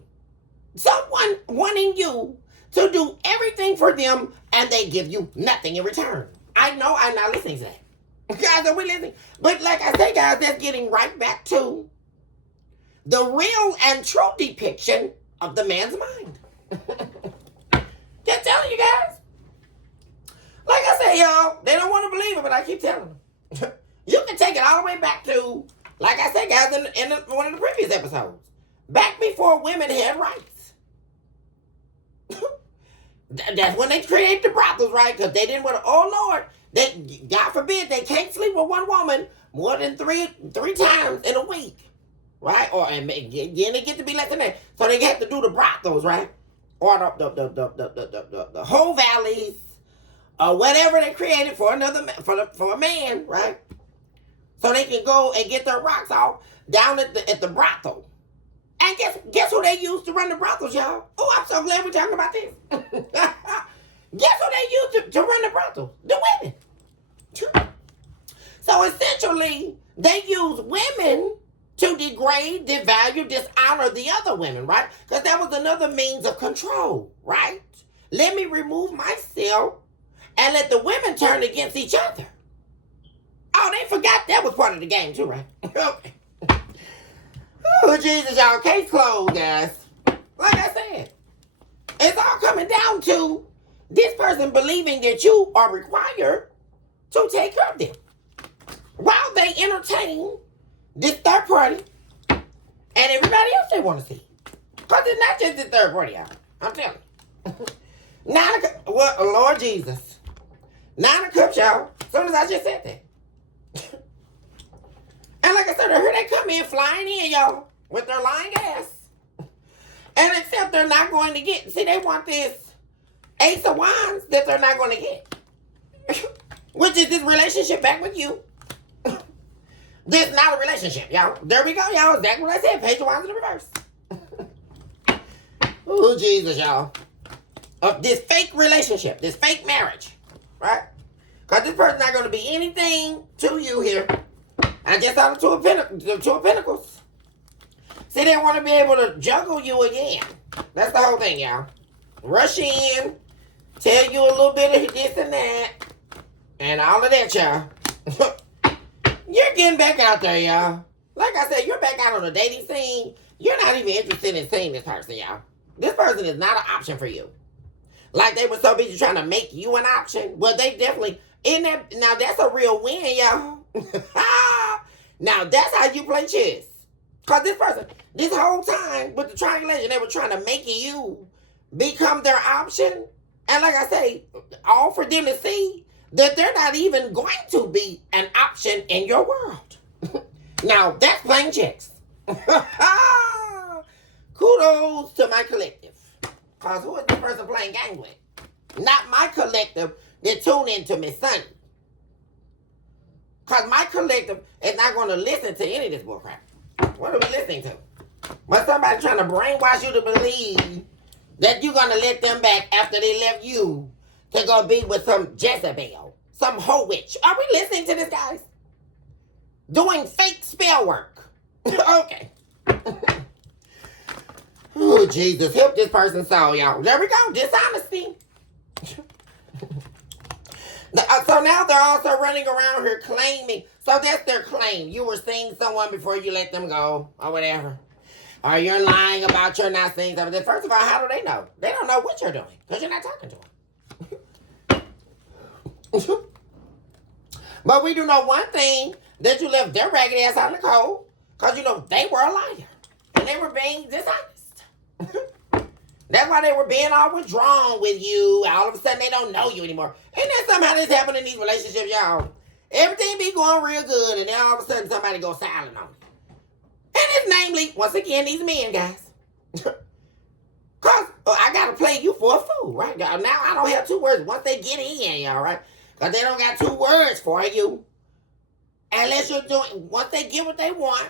Someone wanting you to do everything for them and they give you nothing in return. I know I'm not listening to that. Guys, are we listening? But like I say, guys, that's getting right back to the real and true depiction of the man's mind. Just telling you guys. Like I say, y'all, they don't want to believe it, but I keep telling them. You can take it all the way back to, like I said, guys, in one of the previous episodes. Back before women had rights. That's when they created the brothels, right? Because they didn't want to, oh Lord, God forbid, they can't sleep with one woman more than three times in a week. Right? And they get to be less than that. So they have to do the brothels, right? Or the whole valleys, or whatever they created for for a man, right? So they can go and get their rocks off down at the brothel. And guess who they used to run the brothels, y'all? Oh, I'm so glad we're talking about this. Guess who they used to run the brothels? The women. So essentially, they use women to degrade, devalue, dishonor the other women, right? Because that was another means of control, right? Let me remove myself and let the women turn against each other. Oh, they forgot that was part of the game too, right? Okay. Oh, Jesus, y'all. Case closed, guys. Like I said, It's all coming down to this person believing that you are required to take care of them while they entertain this third party and everybody else they want to see. Because it's not just the third party out. I'm telling you. Well, Lord Jesus. 9 of Cups, y'all. As soon as I just said that. And like I said, here they come in, flying in, y'all, with their lying ass. And except they're not going to get, see, they want this Ace of Wands that they're not going to get. Which is this relationship back with you. This is not a relationship, y'all. There we go, y'all. That's what I said. Page of Wands in the reverse. Oh, Jesus, y'all. This fake relationship, this fake marriage, right? Because this person's not going to be anything to you here. I just saw the Two of Pentacles. See, they want to be able to juggle you again. That's the whole thing, y'all. Rush in, tell you a little bit of this and that, and all of that, y'all. You're getting back out there, y'all. Like I said, you're back out on the dating scene. You're not even interested in seeing this person, y'all. This person is not an option for you. Like they were so busy trying to make you an option. Well, they definitely, now that's a real win, y'all. Now that's how you play chess. Because this person, this whole time with the triangulation, they were trying to make you become their option. And like I say, all for them to see that they're not even going to be an option in your world. Now, that's playing chess. Kudos to my collective. Because who is the person playing game with? Not my collective that tune into Miss Sunny. Because my collective is not going to listen to any of this bullcrap. What are we listening to? But somebody trying to brainwash you to believe that you're going to let them back after they left you to go be with some Jezebel, some hoe witch. Are we listening to this, guys? Doing fake spell work. Okay. Oh, Jesus. Help this person soul, y'all. There we go. Dishonesty. So now they're also running around here claiming. So that's their claim. You were seeing someone before you let them go or whatever. Or you're lying about you're not seeing something. First of all, how do they know? They don't know what you're doing because you're not talking to them. But we do know one thing, that you left their ragged ass out in the cold because, you know, they were a liar. And they were being dishonest. That's why they were being all withdrawn with you. All of a sudden, they don't know you anymore. Ain't that somehow this happen in these relationships, y'all? Everything be going real good, and then all of a sudden, somebody goes silent on you. And it's namely, once again, these men, guys. Because I got to play you for a fool, right? Now, I don't have 2 words once they get in, y'all, right? Because they don't got 2 words for you. Unless you're doing, once they get what they want,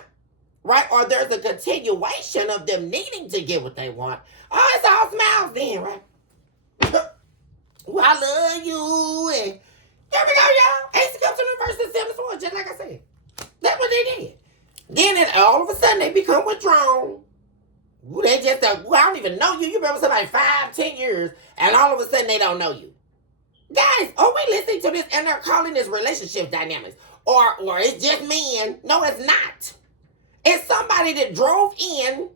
right? Or there's a continuation of them needing to get what they want. Oh, it's all smiles then, right? Well, I love you. And there we go, y'all. Ace of Cups in reverse and 7 of Swords, just like I said. That's what they did. Then all of a sudden they become withdrawn. They just, I don't even know you. You remember somebody 5-10 years, and all of a sudden they don't know you. Guys, are we listening to this and they're calling this relationship dynamics? Or it's just men? No, it's not. It's somebody that drove in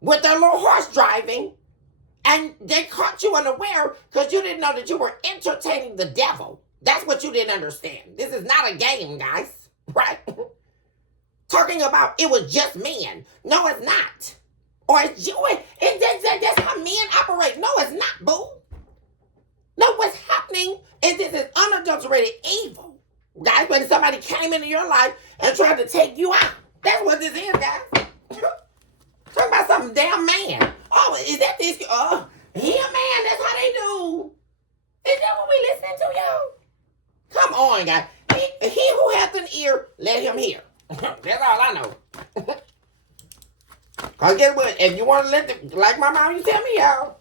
with their little horse driving, and they caught you unaware because you didn't know that you were entertaining the devil. That's what you didn't understand. This is not a game, guys. Right? Talking about it was just men. No, it's not. Or it's you. That's how men operate. No, it's not, boo. No, what's happening is this is unadulterated evil. Guys, when somebody came into your life and tried to take you out. That's what this is, guys. Talking about some damn man. Oh, is that this? He a man. That's how they do. Is that what we listening to, y'all? Come on, guys. He who hath an ear, let him hear. That's all I know. Because guess what? If you want to let them, like my mom used to tell me, y'all.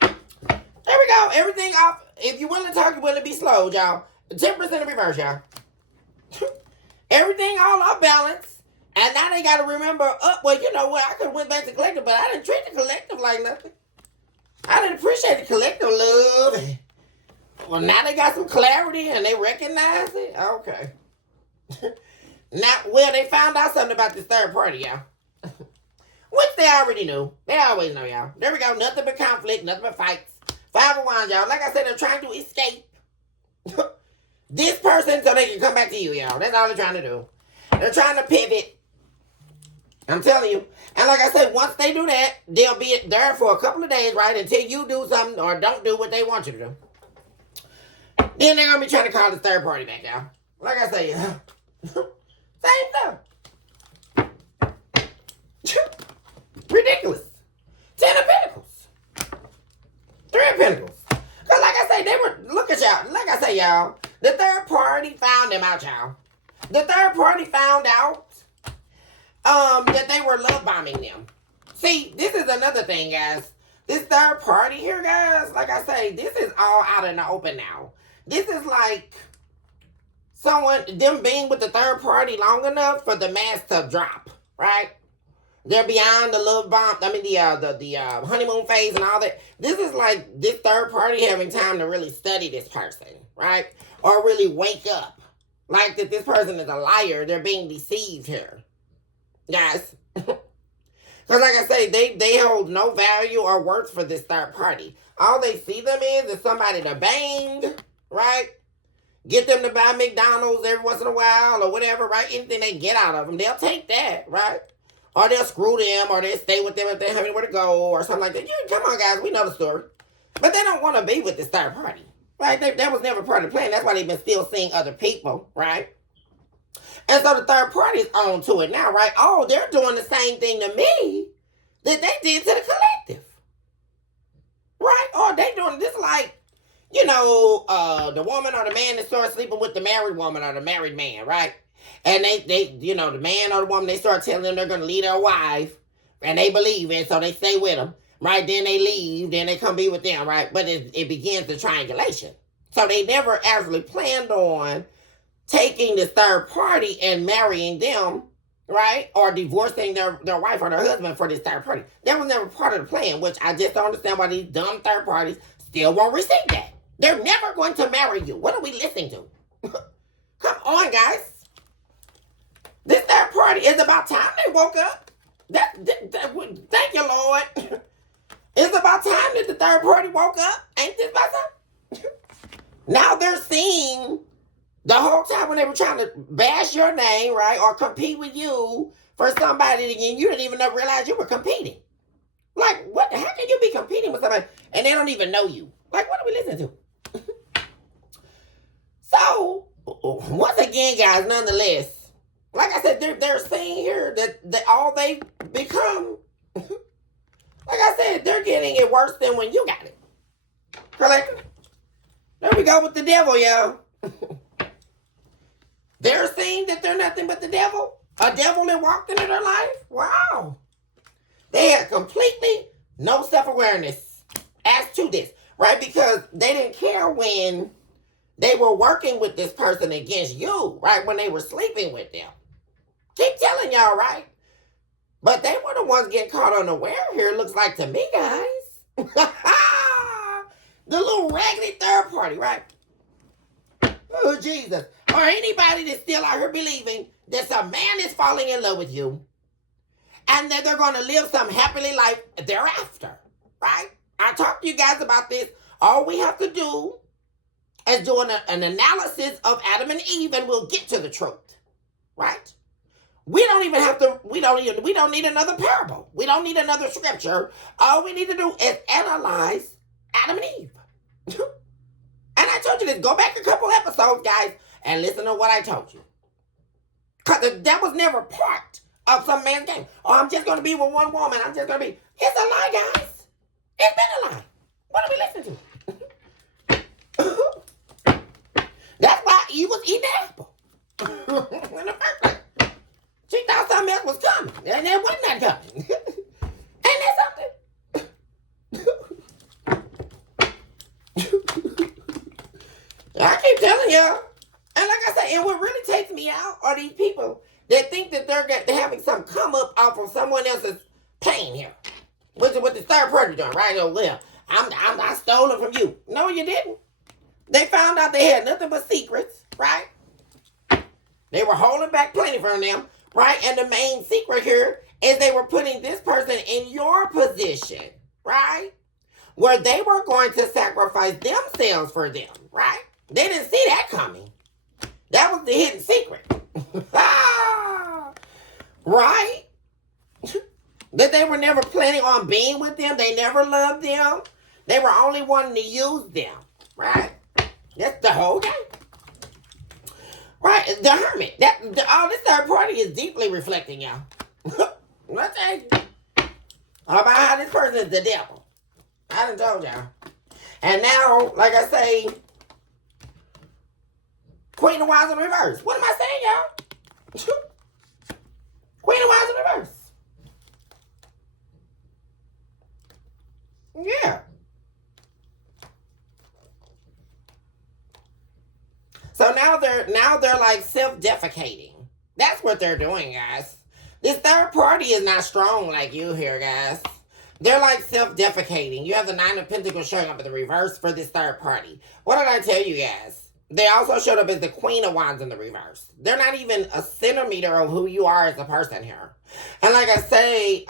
There we go. Everything off. If you're willing to talk, you're willing to be slow, y'all. 10% in reverse, y'all. Everything all off balance. And now they got to remember, well, you know what? I could have went back to collective, but I didn't treat the collective like nothing. I didn't appreciate the collective love. Well, now they got some clarity and they recognize it. Okay. Now, well, they found out something about this third party, y'all. Which they already knew. They always know, y'all. There we go. Nothing but conflict, nothing but fights. 5 of Wands, y'all. Like I said, they're trying to escape this person so they can come back to you, y'all. That's all they're trying to do. They're trying to pivot. I'm telling you. And like I said, once they do that, they'll be there for a couple of days, right? Until you do something or don't do what they want you to do. Then they're going to be trying to call the third party back, y'all. Like I say, same stuff. Ridiculous. 10 of Pentacles. 3 of Pentacles. Because like I say, they were, look at y'all. Like I say, y'all, the third party found them out, y'all. The third party found out that they were love bombing them. See, this is another thing, guys. This third party here, guys, like I say, this is all out in the open now. This is like them being with the third party long enough for the mask to drop, right? They're beyond the love bomb. I mean, the honeymoon phase and all that. This is like this third party having time to really study this person, right? Or really wake up. Like that this person is a liar. They're being deceived here. Guys. Because like I say, they hold no value or worth for this third party. All they see them is somebody to bang, right? Get them to buy McDonald's every once in a while or whatever, right? Anything they get out of them, they'll take that, right? Or they'll screw them, or they'll stay with them if they have anywhere to go, or something like that. Yeah, come on, guys, we know the story. But they don't want to be with this third party, right? That was never part of the plan. That's why they've been still seeing other people, right? And so the third party is on to it now, right? Oh, they're doing the same thing to me that they did to the collective, right? Or they doing this like, you know, the woman or the man that starts sleeping with the married woman or the married man, right? And they, you know, the man or the woman, they start telling them they're going to leave their wife, and they believe it, so they stay with them, right? Then they leave, then they come be with them, right? But it begins the triangulation. So they never actually planned on taking this third party and marrying them, right? Or divorcing their wife or their husband for this third party. That was never part of the plan, which I just don't understand why these dumb third parties still won't receive that. They're never going to marry you. What are we listening to? Come on, guys. This third party is about time they woke up. Thank you, Lord. It's about time that the third party woke up. Ain't this about time? Now they're seeing the whole time when they were trying to bash your name, right, or compete with you for somebody, and you didn't even realize you were competing. Like, what? How can you be competing with somebody and they don't even know you? Like, what are we listening to? So, once again, guys, nonetheless, like I said, they're saying here that all they become, like I said, they're getting it worse than when you got it. Correct? There we go with the devil, y'all. They're saying that they're nothing but the devil. A devil that walked into their life. Wow. They had completely no self-awareness as to this, right? Because they didn't care when they were working with this person against you, right? When they were sleeping with them. Keep telling y'all, right? But they were the ones getting caught unaware here, looks like to me, guys. The little raggedy third party, right? Oh, Jesus. Or anybody that's still out here believing that some man is falling in love with you and that they're going to live some happily life thereafter, right? I talked to you guys about this. All we have to do is do an analysis of Adam and Eve, and we'll get to the truth, right? We don't even have to, we don't need another parable. We don't need another scripture. All we need to do is analyze Adam and Eve. And I told you this, go back a couple episodes, guys, and listen to what I told you. Because that was never part of some man's game. Oh, I'm just going to be with one woman. I'm just going to be. It's a lie, guys. It's been a lie. What are we listening to? That's why Eve was eating the apple. In the first place. She thought something else was coming. And it was not coming. Ain't that something? I keep telling y'all. And like I said, and what really takes me out are these people that think that they're having some come up off of someone else's plane here. What the third party doing, right? Oh, well, I stole it from you. No, you didn't. They found out they had nothing but secrets, right? They were holding back plenty from them, right? And the main secret here is they were putting this person in your position, right? Where they were going to sacrifice themselves for them, right? They didn't see that coming. That was the hidden secret. Right? That they were never planning on being with them. They never loved them. They were only wanting to use them, right? That's the whole game. Right? The hermit. All this third party is deeply reflecting y'all. I'll tell you. About how this person is the devil. I done told y'all. And now, like I say, Queen of Wands in reverse. What am I saying, y'all? Queen of Wands in reverse. Yeah. So now they're like self-defecating. That's what they're doing, guys. This third party is not strong like you here, guys. They're like self-defecating. You have the Nine of Pentacles showing up in the reverse for this third party. What did I tell you guys? They also showed up as the Queen of Wands in the reverse. They're not even a centimeter of who you are as a person here. And like I say,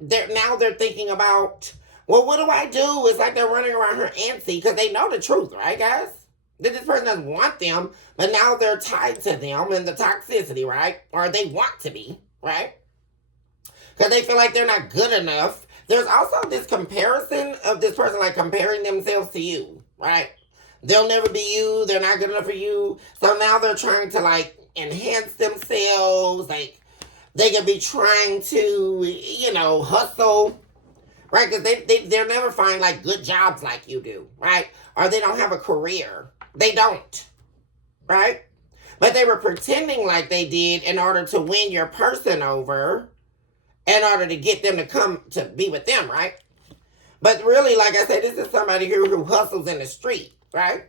they're thinking about, well, what do I do? It's like they're running around here antsy because they know the truth, right, guys? That this person doesn't want them, but now they're tied to them and the toxicity, right? Or they want to be, right? Because they feel like they're not good enough. There's also this comparison of this person like comparing themselves to you, right? They'll never be you. They're not good enough for you. So now they're trying to like enhance themselves. Like they can be trying to, hustle, right? Because they'll never find like good jobs like you do, right? Or they don't have a career. They don't, right? But they were pretending like they did in order to win your person over, in order to get them to come to be with them, right? But really, like I said, this is somebody who hustles in the street, right?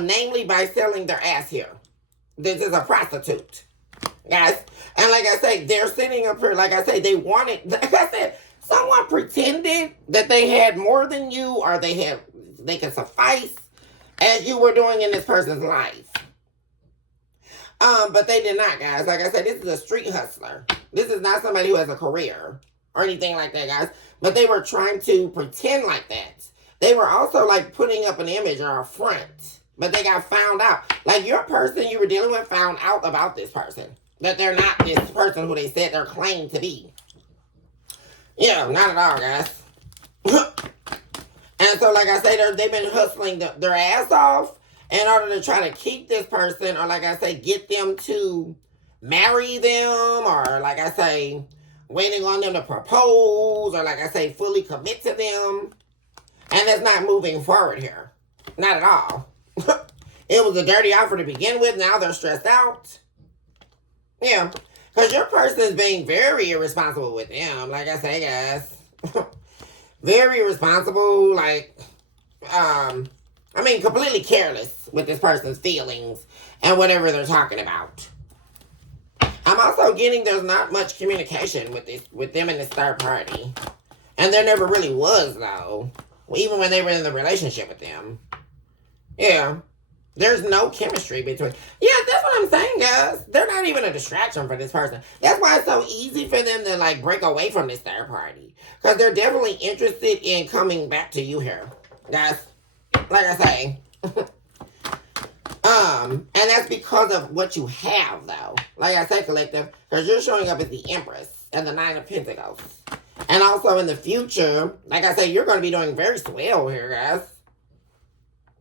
Namely by selling their ass here. This is a prostitute, guys. And like I say, they're sitting up here, like I say, they wanted, like I said, someone pretended that they had more than you, or they could suffice as you were doing in this person's life. But they did not, guys. Like I said, this is a street hustler. This is not somebody who has a career or anything like that, guys. But they were trying to pretend like that. They were also like putting up an image or a front. But they got found out. Like your person you were dealing with found out about this person. That they're not this person who they said they're claimed to be. Yeah, not at all, guys. And so, like I say, they've been hustling their ass off in order to try to keep this person, or like I say, get them to marry them, or like I say, waiting on them to propose, or like I say, fully commit to them. And that's not moving forward here. Not at all. It was a dirty offer to begin with. Now they're stressed out. Yeah. Because your person is being very irresponsible with them. Like I say, guys. Very irresponsible. Like, completely careless with this person's feelings and whatever they're talking about. I'm also getting there's not much communication with them and this third party. And there never really was, though. Even when they were in the relationship with them. Yeah. There's no chemistry between. Yeah, that's what I'm saying, guys. They're not even a distraction for this person. That's why it's so easy for them to, like, break away from this third party. Because they're definitely interested in coming back to you here. Guys, like I say. And that's because of what you have, though. Like I say, collective. Because you're showing up as the Empress and the Nine of Pentacles. And also in the future, like I say, you're going to be doing very swell here, guys.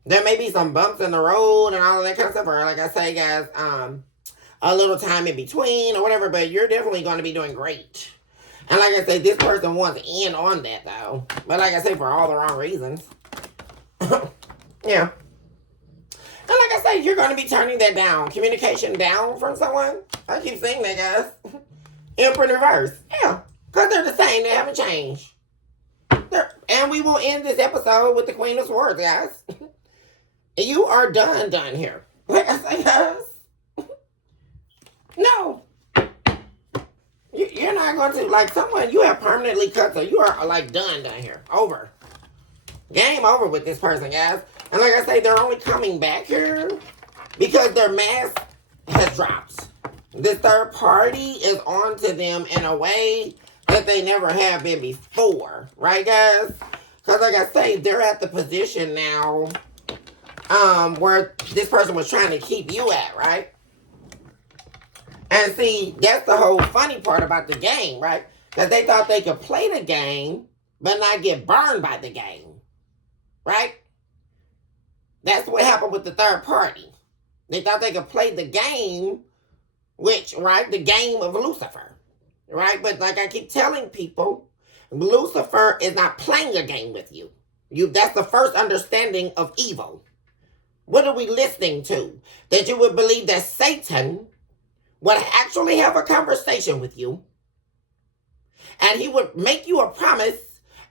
There may be some bumps in the road and all of that kind of stuff. Or like I say, guys, a little time in between or whatever. But you're definitely going to be doing great. And like I say, this person wants in on that, though. But like I say, for all the wrong reasons. Yeah. And like I say, you're going to be turning that down. Communication down from someone. I keep saying that, guys. Emperor in reverse. Yeah. Because they're the same. They haven't changed. And we will end this episode with the Queen of Swords, guys. You are done here. Like I say, guys. No. You're not going to, like, someone, you have permanently cut, so you are, like, done here. Over. Game over with this person, guys. And like I say, they're only coming back here because their mask has dropped. This third party is onto them in a way that they never have been before. Right, guys? Because like I say, they're at the position now where this person was trying to keep you at, right? And see, that's the whole funny part about the game, right? That they thought they could play the game, but not get burned by the game, right? That's what happened with the third party. They thought they could play the game, which, right, the game of Lucifer, right? But like I keep telling people, Lucifer is not playing a game with you. That's the first understanding of evil. What are we listening to? That you would believe that Satan would actually have a conversation with you, and he would make you a promise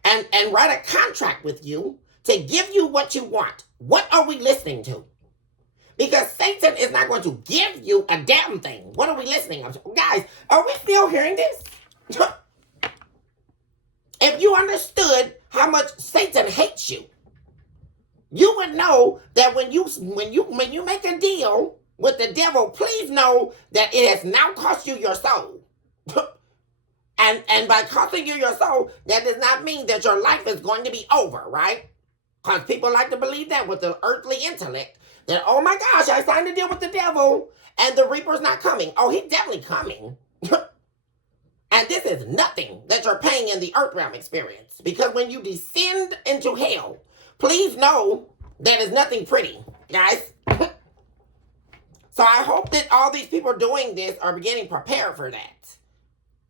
and write a contract with you to give you what you want. What are we listening to? Because Satan is not going to give you a damn thing. What are we listening to? Guys, are we still hearing this? If you understood how much Satan hates you, you would know that when you make a deal with the devil, please know that it has now cost you your soul. and by costing you your soul, that does not mean that your life is going to be over, right? Because people like to believe that with the earthly intellect. That, oh my gosh, I signed a deal with the devil and the Reaper's not coming. Oh, he's definitely coming. And this is nothing that you're paying in the earth realm experience. Because when you descend into hell, please know that is nothing pretty, guys. So I hope that all these people doing this are beginning prepared for that.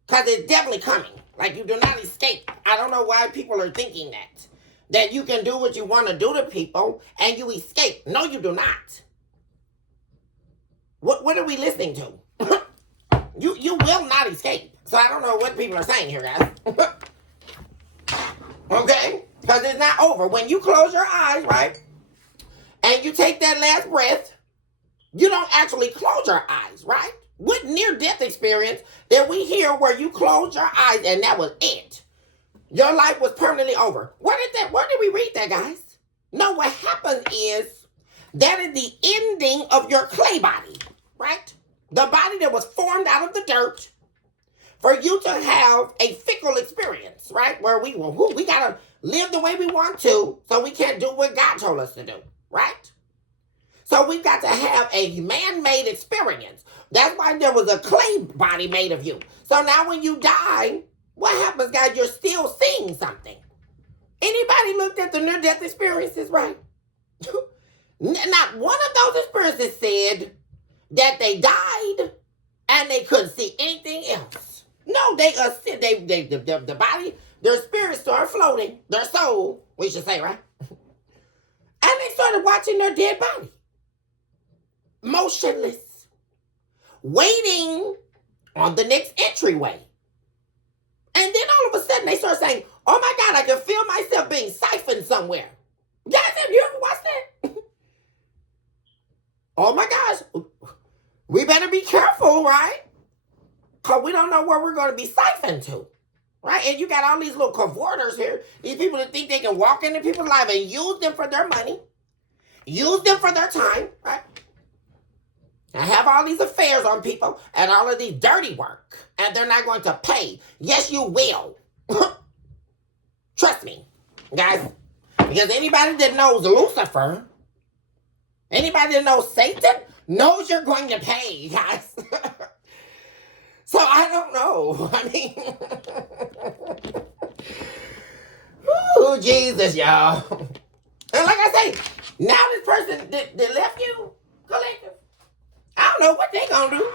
Because it's definitely coming. Like, you do not escape. I don't know why people are thinking that. That you can do what you want to do to people and you escape. No, you do not. What are we listening to? You will not escape. So I don't know what people are saying here, guys. Okay? Because it's not over. When you close your eyes, right? And you take that last breath, you don't actually close your eyes, right? What near-death experience did we hear where you closed your eyes and that was it? Your life was permanently over. Where did we read that, guys? No, what happens is that is the ending of your clay body, right? The body that was formed out of the dirt for you to have a fickle experience, right? Where we gotta live the way we want to, so we can't do what God told us to do, right? So we've got to have a man-made experience. That's why there was a clay body made of you. So now when you die, what happens, guys? You're still seeing something. Anybody looked at the near-death experiences, right? Not one of those experiences said that they died and they couldn't see anything else. No, the body, their spirit started floating, their soul, we should say, right? And they started watching their dead body, motionless, waiting on the next entryway. And then all of a sudden they start saying, oh my God, I can feel myself being siphoned somewhere. Guys, have you ever watched that? Oh my gosh. We better be careful, right? Because we don't know where we're going to be siphoned to. Right? And you got all these little cavorters here. These people that think they can walk into people's lives and use them for their money. Use them for their time. Right? And have all these affairs on people and all of these dirty work. And they're not going to pay. Yes, you will. Trust me, guys. Because anybody that knows Lucifer, anybody that knows Satan, knows you're going to pay, guys. So I don't know. I mean, oh, Jesus, y'all. And like I say, now this person that left you, collective, I don't know what they gonna do.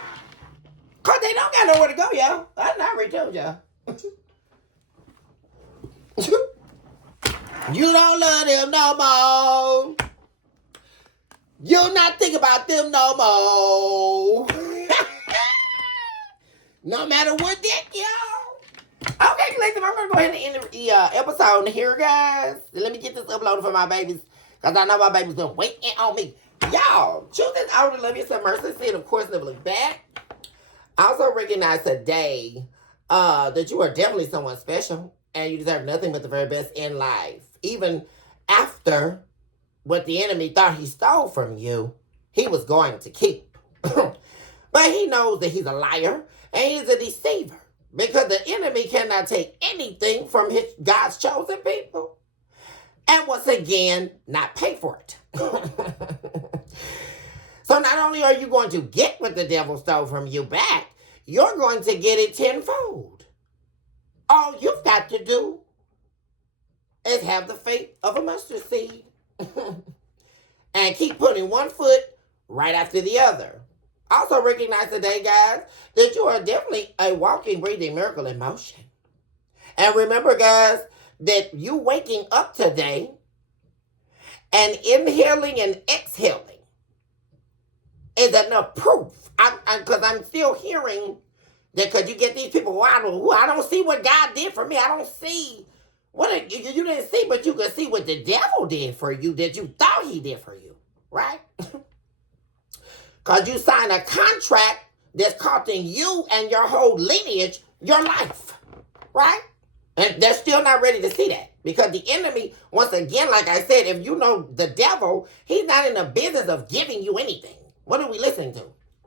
Because they don't got nowhere to go, y'all. I already told y'all. You don't love them no more. You'll not think about them no more. No matter what that, y'all. Okay, collective, I'm going to go ahead and end the episode here, guys. Let me get this uploaded for my babies. Because I know my babies been waiting on me. Y'all, choose this hour to love yourself, mercilessly, and of course, never look back. I also recognize today that you are definitely someone special. And you deserve nothing but the very best in life. Even after what the enemy thought he stole from you, he was going to keep. But he knows that he's a liar and he's a deceiver because the enemy cannot take anything from God's chosen people. And once again, not pay for it. So not only are you going to get what the devil stole from you back, you're going to get it tenfold. All you've got to do is have the faith of a mustard seed. And keep putting one foot right after the other. Also recognize today, guys, that you are definitely a walking, breathing miracle in motion. And remember, guys, that you waking up today and inhaling and exhaling is enough proof. Because I'm still hearing that, because you get these people, well, I don't see what God did for me. I don't see what you didn't see, but you can see what the devil did for you that you thought he did for you, right? Because you signed a contract that's costing you and your whole lineage your life, right? And they're still not ready to see that. Because the enemy, once again, like I said, if you know the devil, he's not in the business of giving you anything. What are we listening to?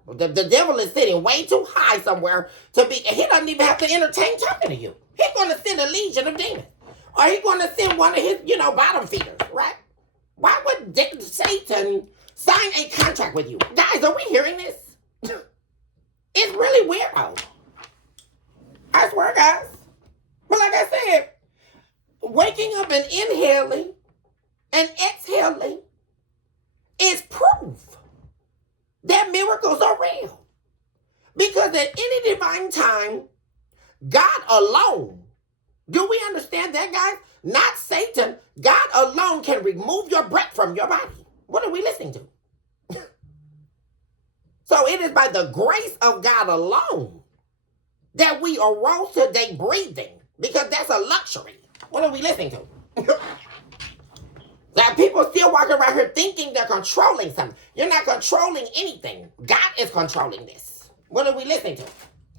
The devil is sitting way too high somewhere to be, and he doesn't even have to entertain talking to you. He's going to send a legion of demons. Or he's going to send one of his, bottom feeders, right? Why would Satan sign a contract with you? Guys, are we hearing this? It's really weird. I swear, guys. But like I said, waking up and inhaling and exhaling is proof that miracles are real. Because at any divine time, God alone, do we understand that, guys? Not Satan. God alone can remove your breath from your body. What are we listening to? So it is by the grace of God alone that we arose today breathing, because that's a luxury. What are we listening to? Now, people still walking around here thinking they're controlling something. You're not controlling anything. God is controlling this. What are we listening to?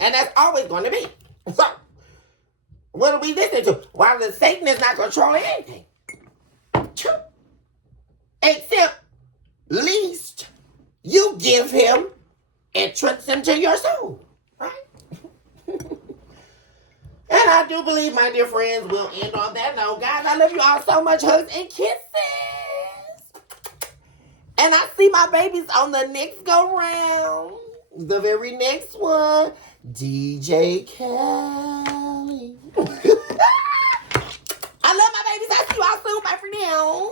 And that's always going to be. So, what are we listening to? While Satan is not controlling anything. Except, least you give him entrance into your soul. Right? And I do believe, my dear friends, we'll end on that note. Guys, I love you all so much. Hugs and kisses. And I see my babies on the next go round. The very next one. DJ Kelly. I love my babies. I'll see you all soon. Bye for now.